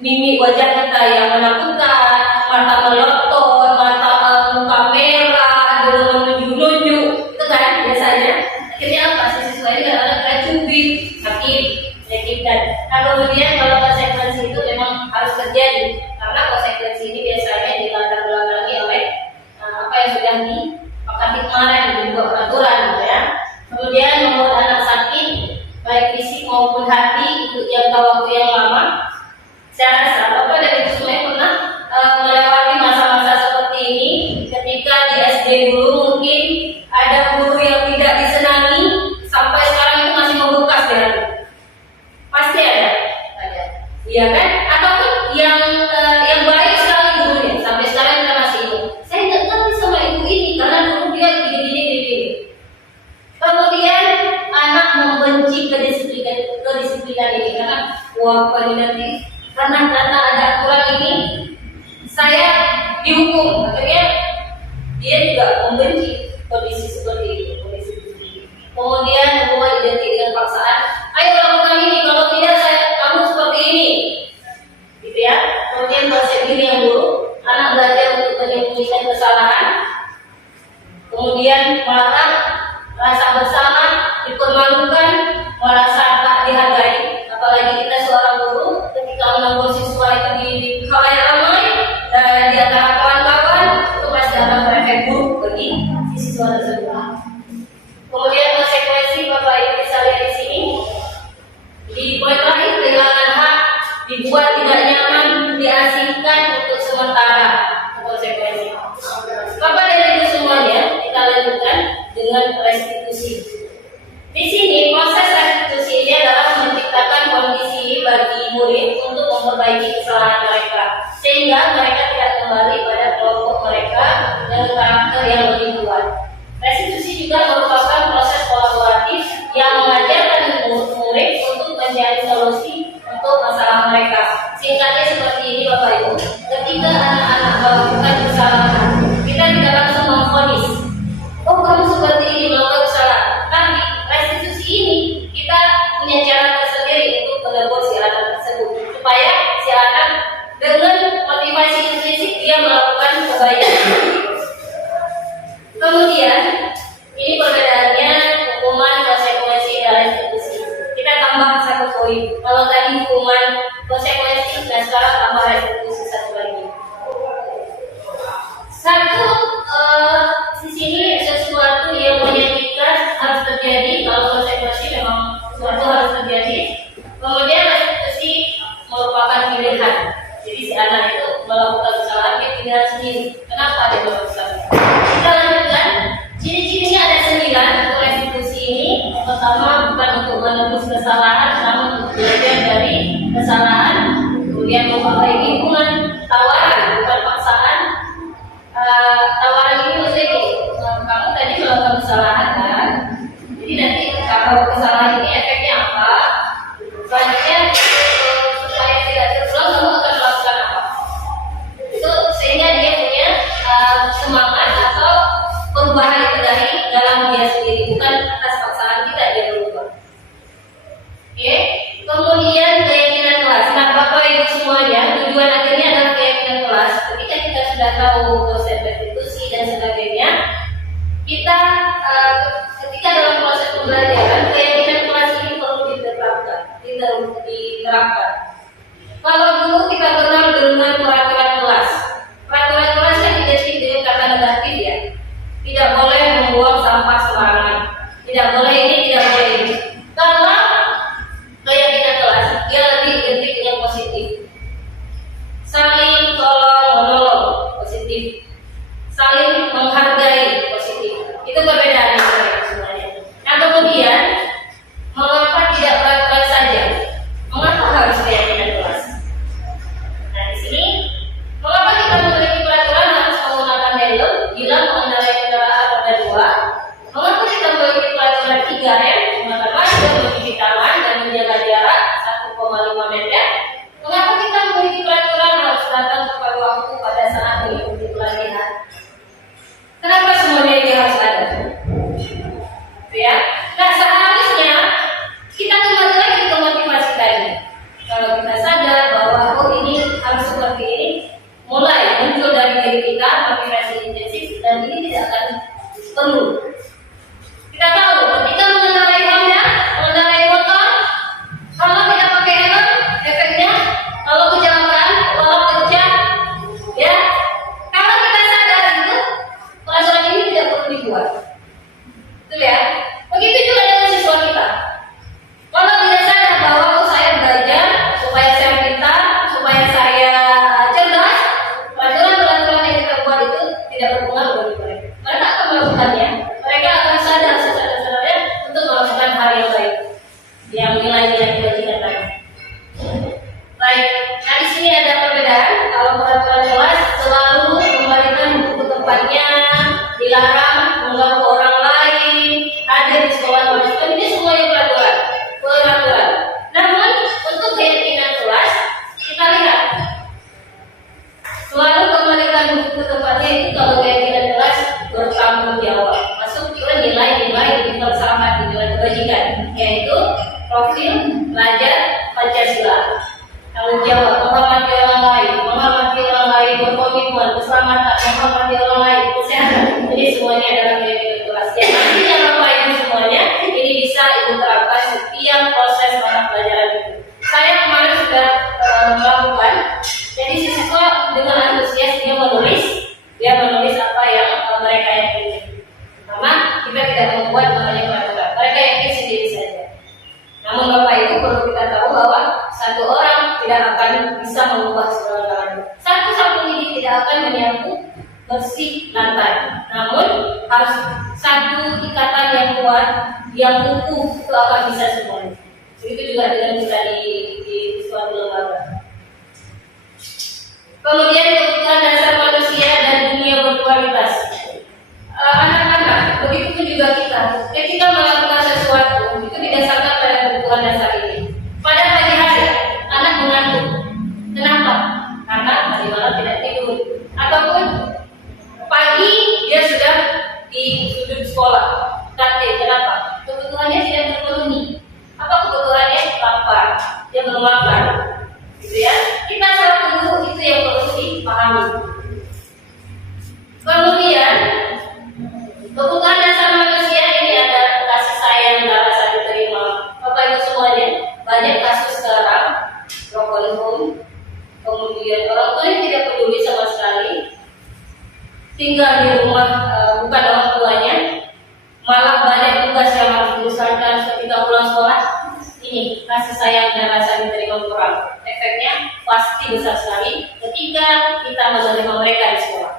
mimik wajah kita yang menakutkan, mata melotot, mata muka merah, dengan menunjuk-nunjuk, itu kan biasanya. Akhirnya apa? Siswa ini kadang-kadang kena cubit, sakit, menyakitkan. Nah kemudian kalau konsekuensi itu memang harus terjadi, karena konsekuensi ini biasanya dilatar belakangi oleh apa yang sudah disepakati kemarin dibuat peraturan, gitu ya. Kemudian membuat anak sakit, baik fisik maupun hati untuk jangka waktu yang lama. Saya rasa Bapak dan Ibu semua pernah melewati masa-masa seperti ini. Ketika di SD dulu mungkin ada guru yang tidak disenangi, sampai sekarang itu masih membekas di hati. Pasti ada. Iya kan? Ataupun yang baik sekali gurunya, sampai sekarang kita masih ingat. Saya nggak ngerti sama ibu ini karena dulu dia begini. Kemudian anak membenci kedisiplinan ini karena nanti karena ada aturan ini saya dihukum. Akhirnya dia juga membenci kondisi seperti itu. Kemudian hukuman identik dengan paksaan. Ayo lakukan ini, kalau tidak kamu seperti ini, gitu ya. Kemudian konsep ini yang dulu, anak belajar untuk menyembunyikan kesalahan. Kemudian marah, rasa bersalah, dipermalukan, merasa tak dihargai. Apalagi kita seorang guru, ketika menegur siswa itu di khalayak ramai, dibuat tidak nyaman, diasingkan untuk sementara. Konsekuensi. Bapak dan Ibu semuanya, kita lanjutkan dengan restitusi. Di sini proses restitusi ini adalah menciptakan kondisi bagi murid untuk memperbaiki kesalahan mereka, sehingga mereka tidak kembali pada kelompok mereka dengan karakter yang lebih kuat. Restitusi juga merupakan proses kolaboratif yang mengajarkan murid untuk mencari solusi untuk masalah mereka. Singkatnya seperti ini Bapak Ibu, ketika anak-anak melakukan kesalahan, kita tidak langsung memvonis, oh kamu seperti ini melakukan kesalahan. Tapi restitusi ini kita punya cara tersendiri untuk menegur si anak tersebut, supaya si anak dengan motivasi intrinsik dia melakukan kebaikan. Kemudian ini perbedaannya hukuman, konsekuensi, dan restitusi. Kita tambah satu poin. Kalau tadi hukuman, konsekuensi, dan sekarang tambah restitusi satu lagi. Satu, di sini sesuatu yang menyakitkan harus terjadi. Kalau konsekuensi memang sesuatu harus terjadi. Kemudian restitusi merupakan pilihan. Jadi si anak itu melakukan kesalahan dia pilihan sendiri. Kenapa dia melakukan kesalahan? Kita lanjutkan. Ciri-cirinya ada 9 untuk restitusi ini. Pertama, bukan untuk menebus kesalahan, namun untuk belajar dari kesalahan. Kemudian memperbaiki hubungan, tawaran, bukan paksaan. Tawaran ini maksudnya kamu tadi melakukan kesalahan kan? Jadi nanti kalau kesalahan ini efeknya apa? Selanjutnya supaya tidak terulang kamu akan melakukan apa? Itu sehingga dia punya semangat atau perubahan itu dari dalam dia sendiri, bukan atas paksaan kita dia berubah. Oke? Kemudian keyakinan kelas. Nah Bapak Ibu semuanya, tujuan akhirnya adalah keyakinan kelas. Ketika kita sudah tahu konsep restitusi dan sebagainya, kita ketika dalam proses pembelajaran keyakinan kelas ini perlu diterapkan. Kalau dulu kita kenal dengan peraturan kelas, peraturan kelas yang identik dengan kata negatif ya. Tidak boleh membuang sampah sembarangan. Tidak boleh ini, tidak boleh ini. Kalau keyakinan kelas, dia lebih identik dengan positif. Saling tolong menolong, positif. Saling menghargai, positif. Itu perbedaannya sebenarnya. Nah kemudian, mengapa tidak berat-berat saja? Mengapa harus keyakinan kelas? Nah di sini, mengapa kita memiliki peraturan harus menggunakan helm bila mengendarai kendaraan roda 2? Mengapa kita memiliki peraturan 3M menggunakan masker, mencuci tangan, dan menjaga jarak 1,5 meter? Mengapa kita memiliki peraturan harus datang tepat waktu pada saat mengikuti pelatihan? Kenapa semuanya ini harus ada? Ya. Nah seharusnya kita kembali lagi ke motivasi tadi. Kalau kita sadar bahwa oh ini harus seperti ini, mulai muncul dari diri kita motivasi intensif dan ini tidak akan penuh. Kita tahu ketika mengendarai Honda, mengendarai motor, kalau tidak pakai helm, efeknya kalau kecelakaan, kalau pecah, ya. Kalau kita sadar itu, peraturan ini tidak perlu dibuat. Betul ya? Begitu juga dengan siswa kita. Kalau tidak sadar bahwa oh, saya belajar supaya saya pintar, supaya saya cerdas, peraturan-peraturan yang kita buat itu tidak berpengaruh bagi mereka. Mereka akan melakukannya. Mereka akan sadar sesadar-sadarnya untuk melakukan hal yang baik, yang nilai-nilai kebajikan tadi. Baik, nah di sini ada perbedaan. Kalau peraturan kelas selalu kembalikan buku ke tempatnya, dilarang mengganggu orang lain, hadir di sekolah mahasiswa, ini semuanya peraturan. Namun untuk keyakinan kelas kita lihat selalu kembalikan buku ke tempatnya itu kalau keyakinan kelas bertanggung jawab, masuk ke nilai-nilai filsafat, nilai kebajikan, yaitu profil pelajar Pancasila. Tanggung jawab, menghormati orang lain, berkomitmen, keselamatan, menghormati orang lain, kesehatan. Jadi semuanya bisa mengubah segala-galanya. Satu sapu lidi tidak akan menyapu bersih lantai, namun harus satu ikatan yang kuat, yang utuh, itu akan bisa semuanya. Begitu juga dengan kita di suatu lembaga. Kemudian kebutuhan dasar manusia dan dunia berkualitas. Anak-anak, begitu pun juga kita, ketika melakukan sesuatu itu didasarkan pada kebutuhan dasar ini. Pada pagi hari, anak mengantuk. Kenapa? Karena tadi malam tidak tidur. Ataupun pagi dia sudah di sudut sekolah. Tapi kenapa? Kebutuhannya tidak terpenuhi. Apa kebutuhannya? Lapar. Dia belum makan. Gitu ya. Kita selaku guru itu yang perlu dipahami. Kemudian kebutuhan dasar manusia ini ada kasih sayang dan rasa diterima. Bapak Ibu semuanya, banyak kasus sekarang broken home, kemudian orang tua yang tidak peduli sama sekali, tinggal di rumah bukan orang tuanya, malah banyak tugas yang harus diusahakan ketika pulang sekolah. Ini kasih sayang dan rasa diterima kurang. Efeknya pasti besar sekali ketika kita menerima mereka di sekolah.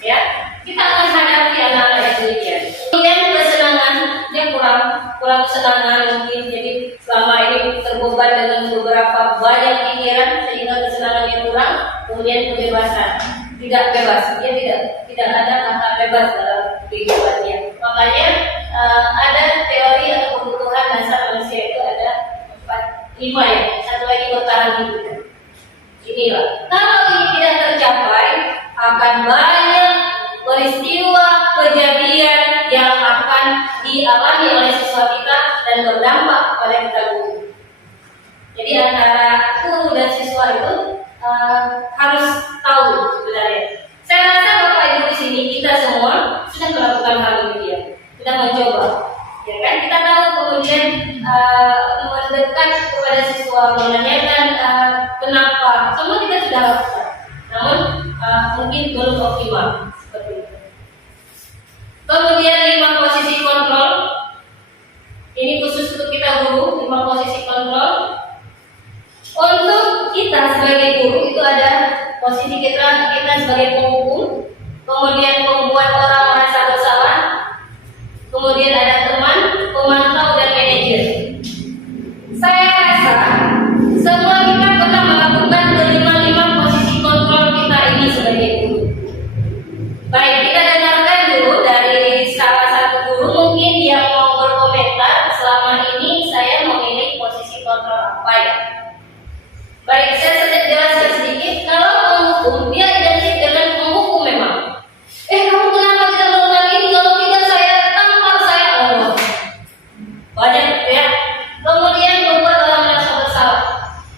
Ya, kita akan hadapi anak-anak yang demikian. Kemudian kesenangan, dia kurang kesenangan mungkin, jadi selama ini terbeban dengan beberapa banyak pikiran sehingga kesenangannya kurang. Kemudian kebebasan, tidak bebas, dia tidak ada kata bebas dalam kehidupannya. Makanya ada teori atau kebutuhan dasar manusia itu ada 5 ya. Satu lagi bertahan hidup. Inilah, kalau ini tidak tercapai, akan banyak peristiwa kejadian yang akan dialami oleh siswa kita dan berdampak pada kita guru. Jadi antara guru dan siswa itu harus tahu sebenarnya. Saya rasa Bapak Ibu di sini kita semua sudah melakukan hal ini ya. Kita mencoba, ya kan? Kita tahu kemudian mendekat kepada siswa, menanyakan kenapa. Semua kita sudah lakukan. Namun mungkin belum optimal seperti itu. Kemudian 5 posisi kontrol. Ini khusus untuk kita guru, 5 posisi kontrol. Untuk kita sebagai guru itu ada posisi kita sebagai penghukum, kemudian membuat orang merasa bersalah, kemudian ada teman, pemantau dan manajer. Saya rasa semua kita pernah melakukan kelima-lima posisi kontrol kita ini sebagai guru. Baik, kita dengarkan dulu dari salah satu guru mungkin yang mau berkomentar selama ini saya memilih posisi kontrol apa ya. Baik, saya sudah jelaskan sedikit. Kalau menghukum, dia identik dengan menghukum memang. Kamu kenapa tidak melakukan ini? Kalau tidak saya tampar saya. Banyak ya. Kemudian membuat orang merasa bersalah.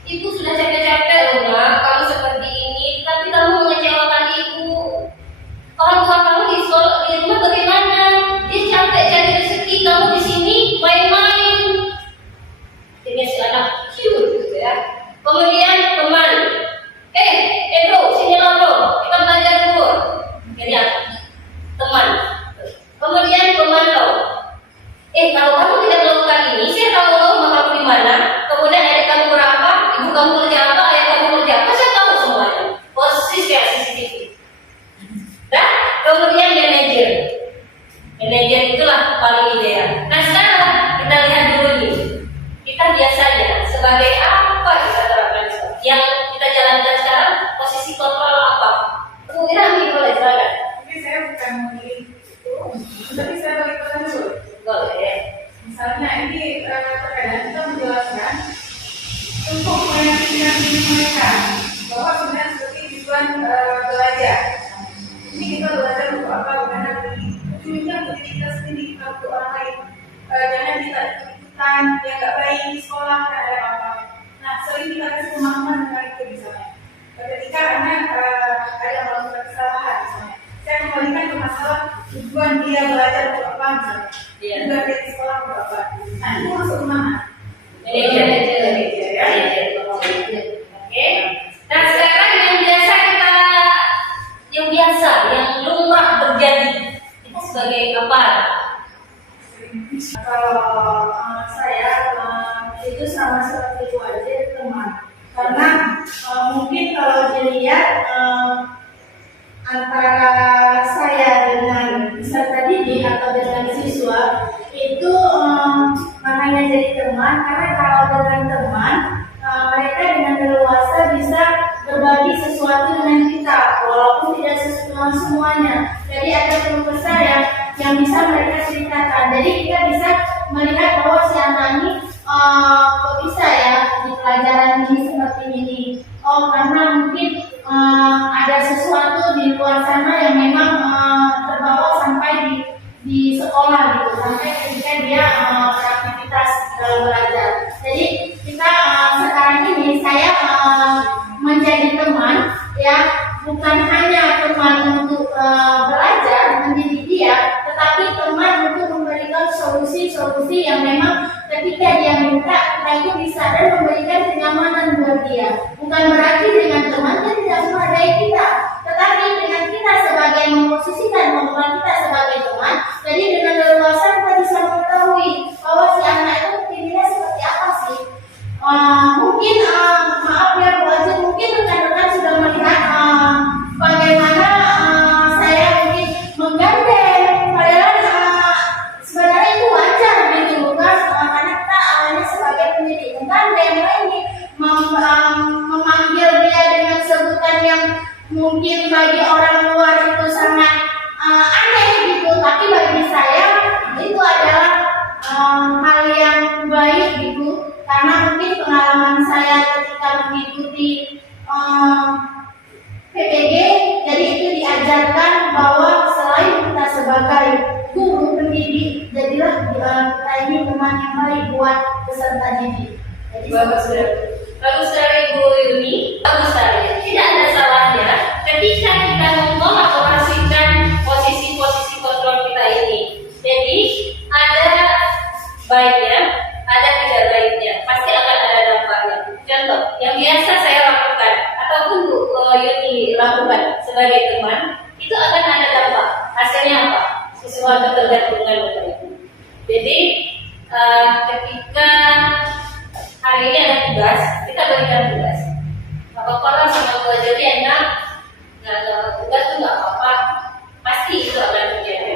Ibu sudah capek-capek loh nak, kamu seperti ini, tapi kamu mengecewakan ibu. Orang tua kamu di sekolah, di rumah bagaimana? Dia capek cari rezeki, kamu di sini main-main. Jadi si anak cute gitu ya. Kemudian teman, bro, sini lah bro, kita belajar dulu. Jadi teman. Kemudian pemantau. Kalau kamu tidak melakukan ini, saya tahu kamu bakal di mana. Kemudian adik kamu berapa, ibu kamu kerja apa, ayah kamu kerja apa, saya tahu semuanya. Persis kayak CCTV. Dan kemudian manajer. Manajer itulah paling ideal. Nah sekarang kita lihat dulu nih. Kita biasanya sebagai apa kita terapkan yang kita jalankan sekarang, posisi kontrol apa? Bu Irami boleh silakan. Tapi saya bukan memilih itu, tapi saya bagi pesan dulu. Boleh. Misalnya ini terkadang kita menjelaskan untuk meyakinkan diri mereka bahwa sebenarnya seperti tujuan belajar. Ini kita belajar untuk apa? Karena ujungnya untuk diri kita sendiri, bukan untuk orang lain. Jangan kita ikutan yang nggak baik di sekolah, nggak ada apa-apa. Nah, sering kita kasih pemahaman dengan itu misalnya. Ketika anak ada melakukan kesalahan misalnya, saya kembalikan ke masalah tujuan dia belajar untuk apa misalnya. Tujuan dia di sekolah untuk apa. Nah, itu masuk ke mana? Oke. Nah sekarang yang biasa, yang lumrah terjadi, kita sebagai apa? Kalau saya itu sama seperti itu aja teman, karena tidak semuanya. Jadi ada keluh kesah yang bisa mereka ceritakan. Jadi kita bisa melihat bahwa si anak ini kok bisa ya di pelajaran ini seperti ini. Oh, karena mungkin ada sesuatu di luar sana yang memang terbawa sampai di sekolah gitu, sampai ketika dia beraktivitas dalam belajar. Jadi kita sekarang ini saya menjadi teman ya, bukan hanya teman untuk belajar mendidik dia, tetapi teman untuk memberikan solusi-solusi yang memang ketika dia minta kita itu bisa dan memberikan kenyamanan buat dia. Bukan berarti dengan teman dia tidak menghargai kita, tetapi dengan kita sebagai memposisikan bahwa kita sebagai teman, jadi dengan leluasa kita bisa mengetahui bahwa si anak itu dirinya seperti apa sih. Mungkin maaf ya Bu Aji, mungkin rekan-rekan sudah melihat bagaimana saya mungkin menggandeng, padahal sebenarnya itu wajar gitu, bukan karena kita awalnya sebagai pendidik menggandeng ini memanggil dia dengan sebutan yang mungkin bagi orang luar itu sangat aneh gitu, tapi bagi saya itu adalah hal yang baik gitu, karena mungkin pengalaman saya ketika mengikuti PPG, jadi itu diajarkan bahwa selain kita sebagai guru pendidik, jadilah kita ini teman yang baik buat peserta didik. Jadi Bagus sekali Bu Yuni, bagus sekali. Tidak ada salahnya ketika kita mengelaborasikan posisi-posisi kontrol kita ini. Jadi ada baiknya, ada tidak baiknya. Pasti akan ada dampaknya. Contoh yang biasa saya lakukan ataupun Bu Yuni lakukan sebagai teman, itu akan ada dampak. Hasilnya apa? Sesuatu tergantungan dengan itu. Jadi ketika hari ini ada tugas, kita berikan tugas. Gak apa-apa lah sama belajar dia enak. Tugas itu gak apa-apa, pasti itu akan terjadi.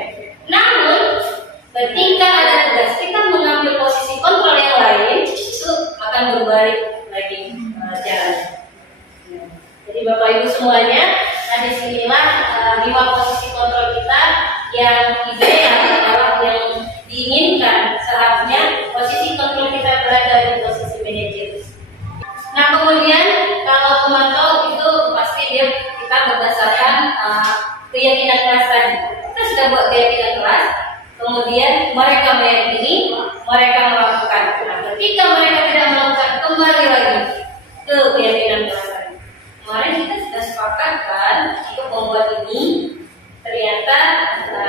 Namun, ketika ada tugas, kita mengambil posisi kontrol yang lain, itu akan berbalik lagi jalannya. Jadi Bapak Ibu semuanya, nah disinilah 5 posisi kontrol kita yang ideal adalah yang diinginkan. Seharusnya posisi kontrol kita berada di posisi manajer. Nah kemudian kalau pemantau itu pasti kita berdasarkan keyakinan kelas tadi. Kita sudah buat keyakinan kelas, kemudian mereka meyakini, mereka melakukan. Nah ketika mereka tidak melakukan, kembali lagi ke keyakinan kelas tadi. Kemarin kita sudah sepakatkan untuk membuat ini. Ternyata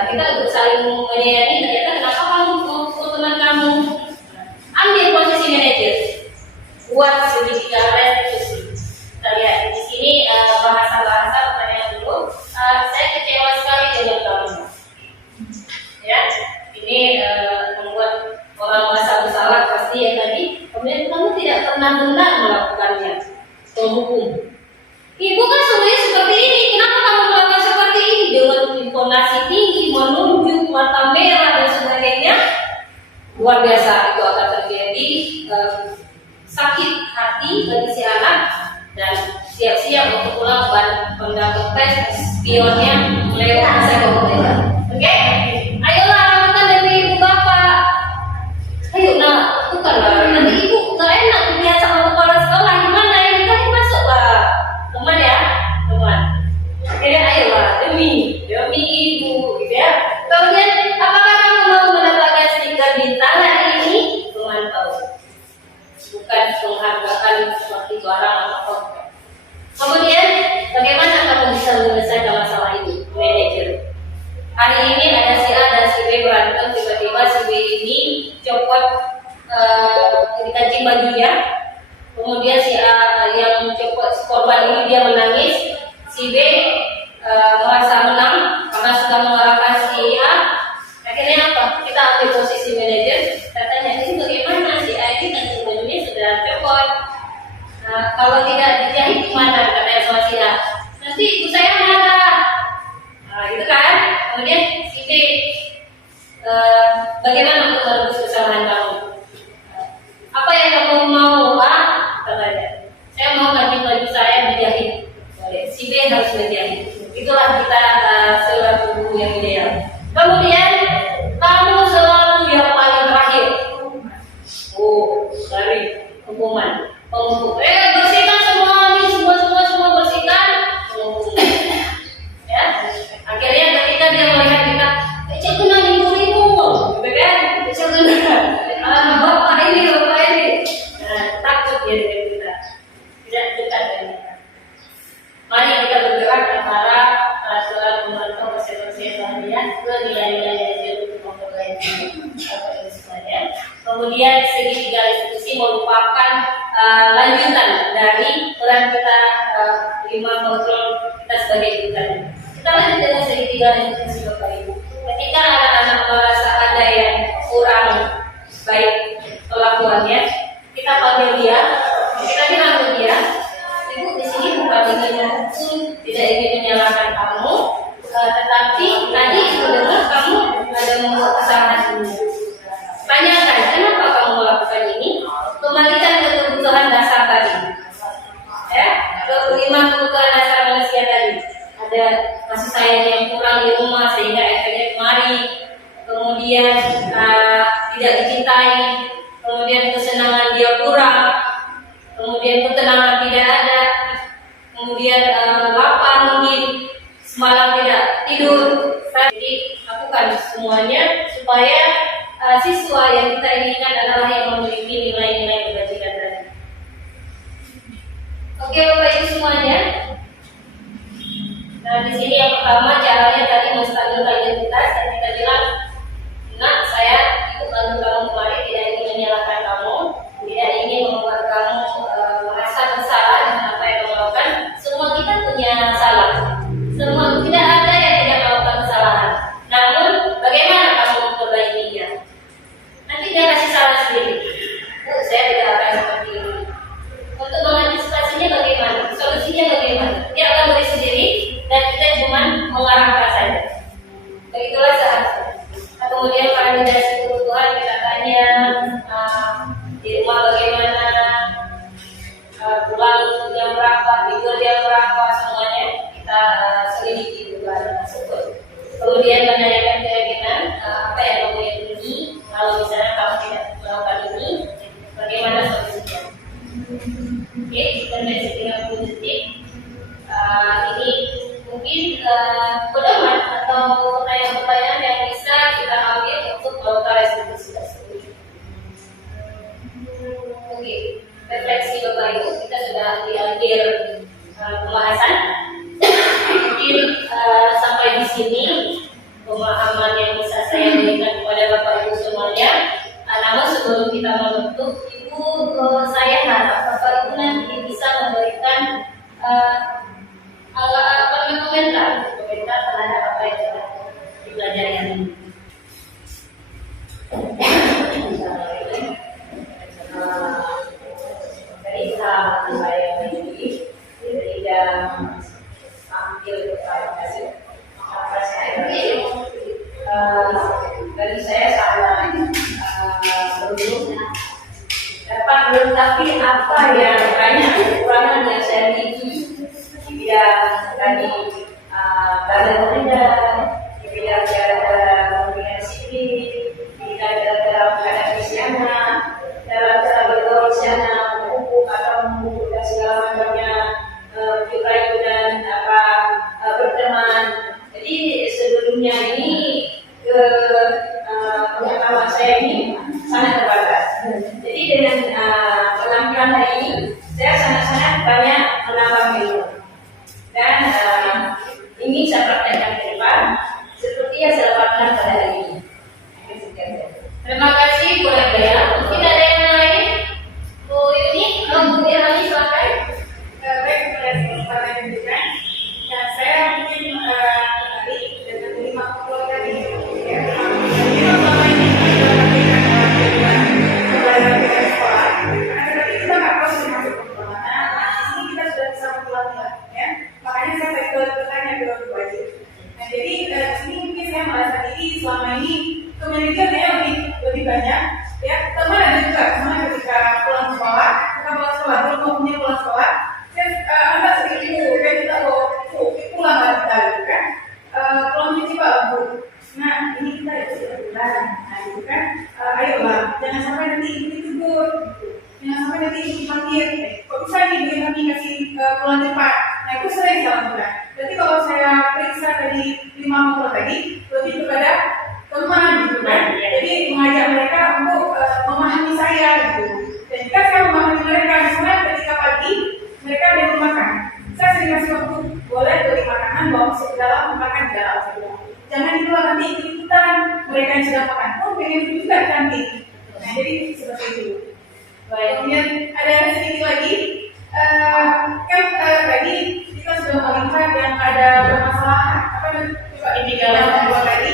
kita untuk saling menyayangi. Ternyata kenapa teman kamu ambil posisi manajer, buat sedikit restitusi. Kita lihat di sini bahasa pertanyaan dulu. Saya kecewa sekali dengan kamu. Ya, ini membuat orang merasa bersalah pasti ya tadi. Kemudian kamu tidak pernah benar melakukannya. Penghukum. Ibu kan sebenarnya seperti ini. Kenapa kamu melakukan seperti ini dengan intonasi tinggi, menunjuk, mata merah dan sebagainya? Luar biasa, itu akan terjadi sakit hati bagi si anak dan siap-siap untuk melakukan pendapat tes spionnya lewat psikomotorik. Oke? Ayolah lakukan demi ibu bapak. Ayo nak, lakukanlah. Nanti ibu nggak enak lihat sama kepala sekolah gimana ini kan masuklah. Teman ya, teman. Akhirnya ayolah demi ibu, gitu ya. Kemudian apakah kamu mau mendapatkan stiker bintang hari ini? Tuhan tahu. Bukan penghargaan seperti barang atau apa. Kemudian bagaimana kamu bisa menyelesaikan masalah ini, manajer? Hari ini ada si A dan si B berantem, tiba-tiba si B ini copot dikancing bajunya. Kemudian si A yang copot korban ini dia menangis, si B merasa menang karena sudah mengalahkan si A. Akhirnya apa? Kita ambil posisi manajer. Katanya ini bagaimana si A ini kancing bajunya sudah copot. Kalau tidak dijahit gimana? Katanya sama si A. Nanti ibu saya marah. Gitu kan? Kemudian si B bagaimana untuk merebus kesalahan kamu? Apa yang kamu mau, Pak? Katanya, saya mau ganti baju saya dijahit. Si B harus menjahit. Itulah kita selaku guru yang ideal. Kemudian kamu selalu yang paling terakhir. Oh, dari hukuman. Bersihkan semua ini, semua bersihkan. Ya, akhirnya ketika dia melihat kita, cek guna ibu, gitu kan? Cek guna, bapak ini. Nah, takut dia dengan kita, tidak dekat dengan kita. Mari kita bergerak antara asuran memantau kesehatan dia ke nilai-nilai yang untuk memperbaiki apa itu sebenarnya. Kemudian segitiga restitusi merupakan lanjutan dari peran kita 5 kontrol kita sebagai guru. Kita lanjut dengan segitiga restitusi Bapak Ibu. Ketika anak-anak merasa ada yang kurang baik perlakuannya, kita panggil dia, kita bilang ke dia, Ibu di sini bukan ingin menghukum, tidak ingin menyalahkan kamu, tetapi tadi Ibu dengar kamu ada membuat kesalahan ini. Tanyakan, kenapa kamu melakukan ini? Kembalikan ke kebutuhan dasar tadi. Ya, ke 5 kebutuhan dasar manusia tadi. Ada kasih sayang yang kurang di rumah sehingga efeknya kemari. Kemudian tidak dicintai. Kemudian kesenangan dia kurang. Kemudian ketenangan tidak ada. Kemudian lapar mungkin. Semalam tidak tidur. Jadi lakukan semuanya supaya siswa yang kita inginkan adalah yang memiliki nilai-nilai kebajikan tadi. Oke Bapak Ibu semuanya. Nah di sini yang pertama caranya tadi menstabilkan identitas yang kita bilang, nah saya ikut bantu kamu kemarin, tidak ingin menyalahkan kamu, tidak ingin membuat kamu merasa bersalah dengan apa yang kamu lakukan. Semua kita punya salah. Semua tidak ada yang tidak melakukan kesalahan. Namun bagaimana kamu memperbaikinya? Nanti dia kasih salah sendiri. Saya tidak akan seperti ini. Untuk mengantisipasinya bagaimana? Solusinya bagaimana? Dia akan beri sendiri dan kita cuma mengarahkan saja. Begitulah seharusnya. Nah, kemudian validasi kebutuhan kita tanya di rumah bagaimana, pulang jam berapa, tidur jam berapa, semuanya kita selidiki kebutuhan tersebut. Kemudian menanyakan keyakinan apa yang kamu yakini, kalau misalnya kamu tidak melakukan ini, bagaimana solusinya? Oke, kita masih 30 detik. Ini mungkin pedoman atau pertanyaan-pertanyaan yang bisa kita ambil untuk melakukan restitusi tersebut. Oke, refleksi Bapak Ibu, kita sudah di akhir pembahasan. Mungkin sampai di sini pemahaman yang bisa saya berikan kepada Bapak Ibu semuanya. Namun sebelum kita menutup, Ibu saya harap Bapak Ibu nanti bisa memberikan komentar terhadap apa yang sudah dipelajari hari ini. Dari sahabat saya sendiri tidak ambil klarifikasi apa saya dari saya sangat belum dapat melengkapi apa yang banyak kekurangan yang saya miliki di bidang tadi badan kerja, di bidang kepentingan sipil, di bidang keadaan Kristiana, dalam cara bergaul Kristiana, hukum atau membuka segala macamnya berkelahi dan berteman. Jadi sebelumnya ini pengetahuan saya ini sangat terbatas. Jadi dengan penampilan hari ini saya sangat-sangat banyak menambah ilmu dan ingin saya praktekkan ke depan seperti yang saya lakukan pada hari ini. Terima kasih Bu Rebea. Mungkin ada yang lain? Bu Yuni, Bu Irani silakan. Baik, terima kasih kepada yang diberikan. Dan saya mungkin tadi dengan 5 keluarga ini, ya, ini selama ini kepada sekolah. Tetapi kita nggak perlu masuk ke mana. Ini kita sudah bisa pelan-pelan, ya. Makanya saya bertanya ke Bu Wajib. Nah, jadi sini mungkin saya merasa diri selama ini kemilikan saya lebih banyak, ya. pulang cepat. Nah itu sering saya lakukan. Berarti kalau saya periksa tadi 5 kontrol tadi, lebih kepada teman gitu kan. Jadi mengajak mereka untuk memahami saya gitu. Dan jika saya memahami mereka, misalnya ketika pagi mereka ada yang makan, saya sering kasih waktu, boleh beli makanan, bawa masuk ke dalam, makan di dalam. Jangan di luar, nanti ikutan mereka yang sudah makan. Oh pengen juga cantik. Nah jadi seperti itu. Baik, kemudian ada sedikit lagi. Kan tadi kita sudah melihat yang ada permasalahan apa yang coba ini dalam dua tadi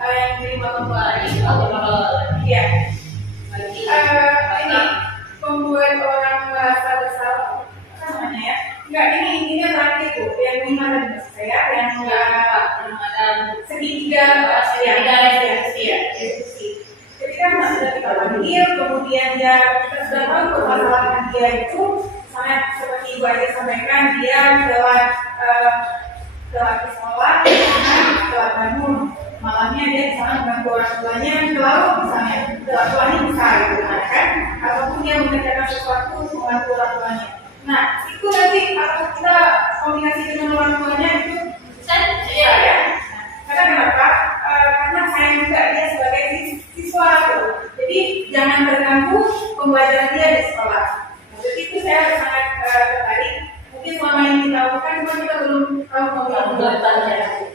yang terima kembali. Iya. Ini membuat orang merasa bersalah. Apa namanya ya? Enggak, ini intinya terakhir tuh yang lima tadi maksud saya yang segitiga ya. Ketika sudah kita panggil, kemudian dia kita sudah tahu permasalahan dia itu sangat seperti Ibu Aja sampaikan, dia lewat sekolah, lewat bangun, malamnya dia misalnya bantu orang tuanya, lalu misalnya orang tuanya bisa gitu kan, ataupun dia mengerjakan sesuatu membantu orang tuanya. Nah itu nanti apakah kita kombinasi dengan orang tuanya itu saya ya. Karena kenapa? Karena sayang juga dia sebagai siswa gitu. Jadi jangan terganggu pembelajaran dia di sekolah. Jadi itu saya sangat tertarik. Mungkin selama ini kita lakukan, cuma kita belum tahu pembelajaran.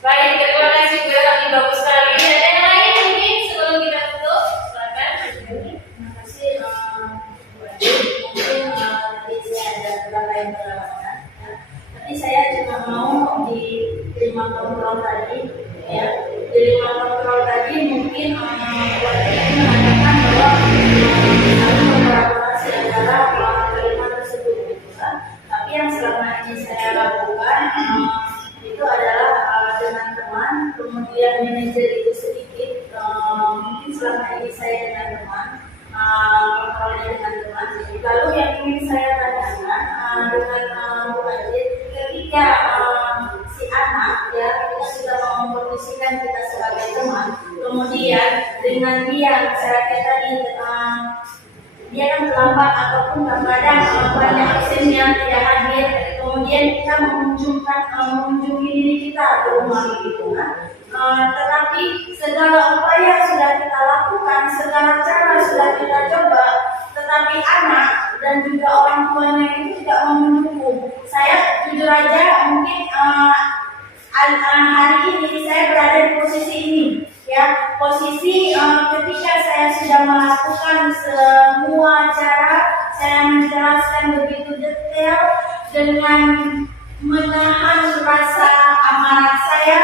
Baik, terima kasih Bu Eva, bagus sekali. Ada yang lain mungkin sebelum kita tutup? Silakan. Terima kasih. Mungkin tadi saya ada berbagai pengalaman. Tapi saya cuma mau di 5 kontrol tadi, ya. Di 5 kontrol tadi mungkin mengatakan bahwa kolaborasi antara kelima tersebut, gitu kan. Tapi yang selama ini saya lakukan itu adalah dengan teman, kemudian manajer itu sedikit. Mungkin selama ini saya dengan teman, kontrolnya dengan teman. Lalu yang ingin saya tanyakan dengan Bu Ajit, ketika si anak ya kita sudah mengkondisikan kita sebagai teman, kemudian dengan dia misalnya tadi dia kan terlambat ataupun terkadang banyak absennya tidak hadir, kemudian kita mengunjungi diri kita di rumah gitu kan. Tetapi segala upaya sudah kita lakukan, segala cara sudah kita coba, tetapi anak dan juga orang tuanya itu tidak mau mendukung. Saya jujur aja mungkin hari ini saya berada di posisi ini, ya, posisi ketika saya sudah melakukan semua cara, saya menjelaskan begitu detail dengan menahan rasa amarah saya,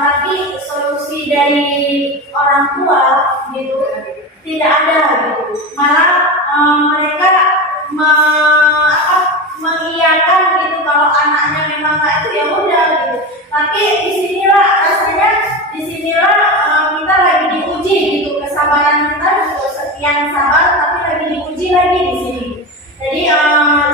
tapi solusi dari orang tua gitu tidak ada gitu, malah mereka mengiyakan gitu kalau anaknya memang itu ya udah gitu. Tapi disinilah kita lagi diuji gitu, kesabaran kita gitu, sekian sabar tapi lagi diuji lagi di sini. Jadi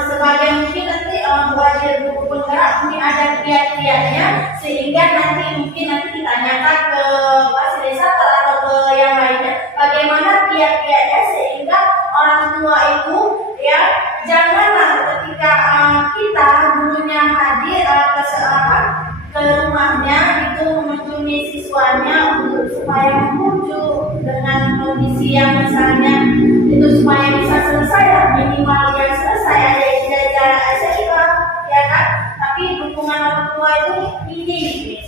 sebagai mungkin nanti belajar buku penggerak mungkin ada kiat-kiatnya sehingga nanti ditanyakan ke fasilitator atau ke yang lainnya bagaimana kiat-kiatnya sehingga orang tua itu ya janganlah ketika kita gurunya hadir ke rumahnya itu mengunjungi siswanya untuk supaya membujuk dengan kondisi yang misalnya itu supaya bisa selesai minimal yang selesai ada jarak seimbang ya kan, tapi dukungan orang tua itu minim.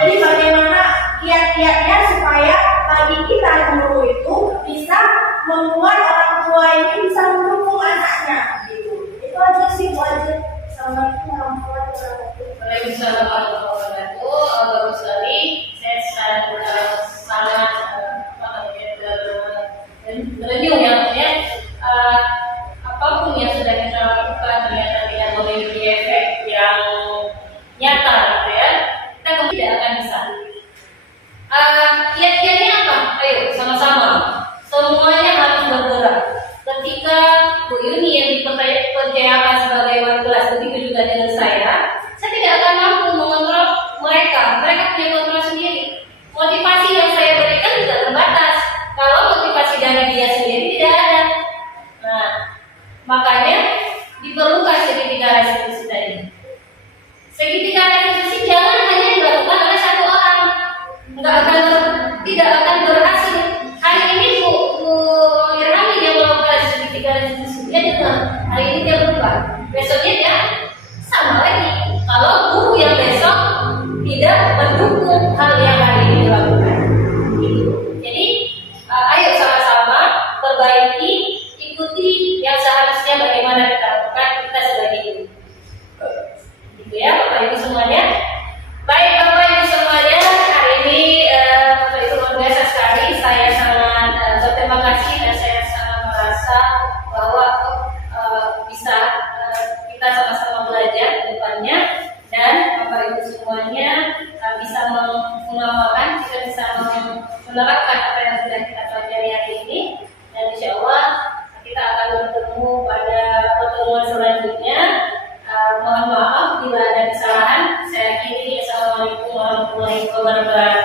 Jadi bagaimana kiat-kiatnya supaya bagi kita guru itu bisa membuat orang tua ini bisa mendukung anaknya gitu. Itu aja sih wajib. Assalamualaikum warahmatullahi wabarakatuh. Waalaikumsalam warahmatullahi wabarakatuh. Bagus sekali. Saya sangat merenyuh ya maksudnya apapun yang sudah kita lakukan ternyata tidak memiliki efek yang nyata gitu ya, kita kemudian tidak akan bisa. Kiat-kiatnya apa? Ayo sama-sama. Semuanya harus bergerak. Ketika Bu Yuni yang dipercayakan sebagai wali kelas, begitu juga dengan saya tidak akan mampu mengontrol mereka. Mereka punya kontrol sendiri. Motivasi yang saya berikan tidak terbatas. Kalau motivasi dari dia sendiri tidak ada. Nah, makanya bertemu pada pertemuan selanjutnya. Mohon maaf bila ada kesalahan. Saya akhiri. Assalamualaikum warahmatullahi wabarakatuh.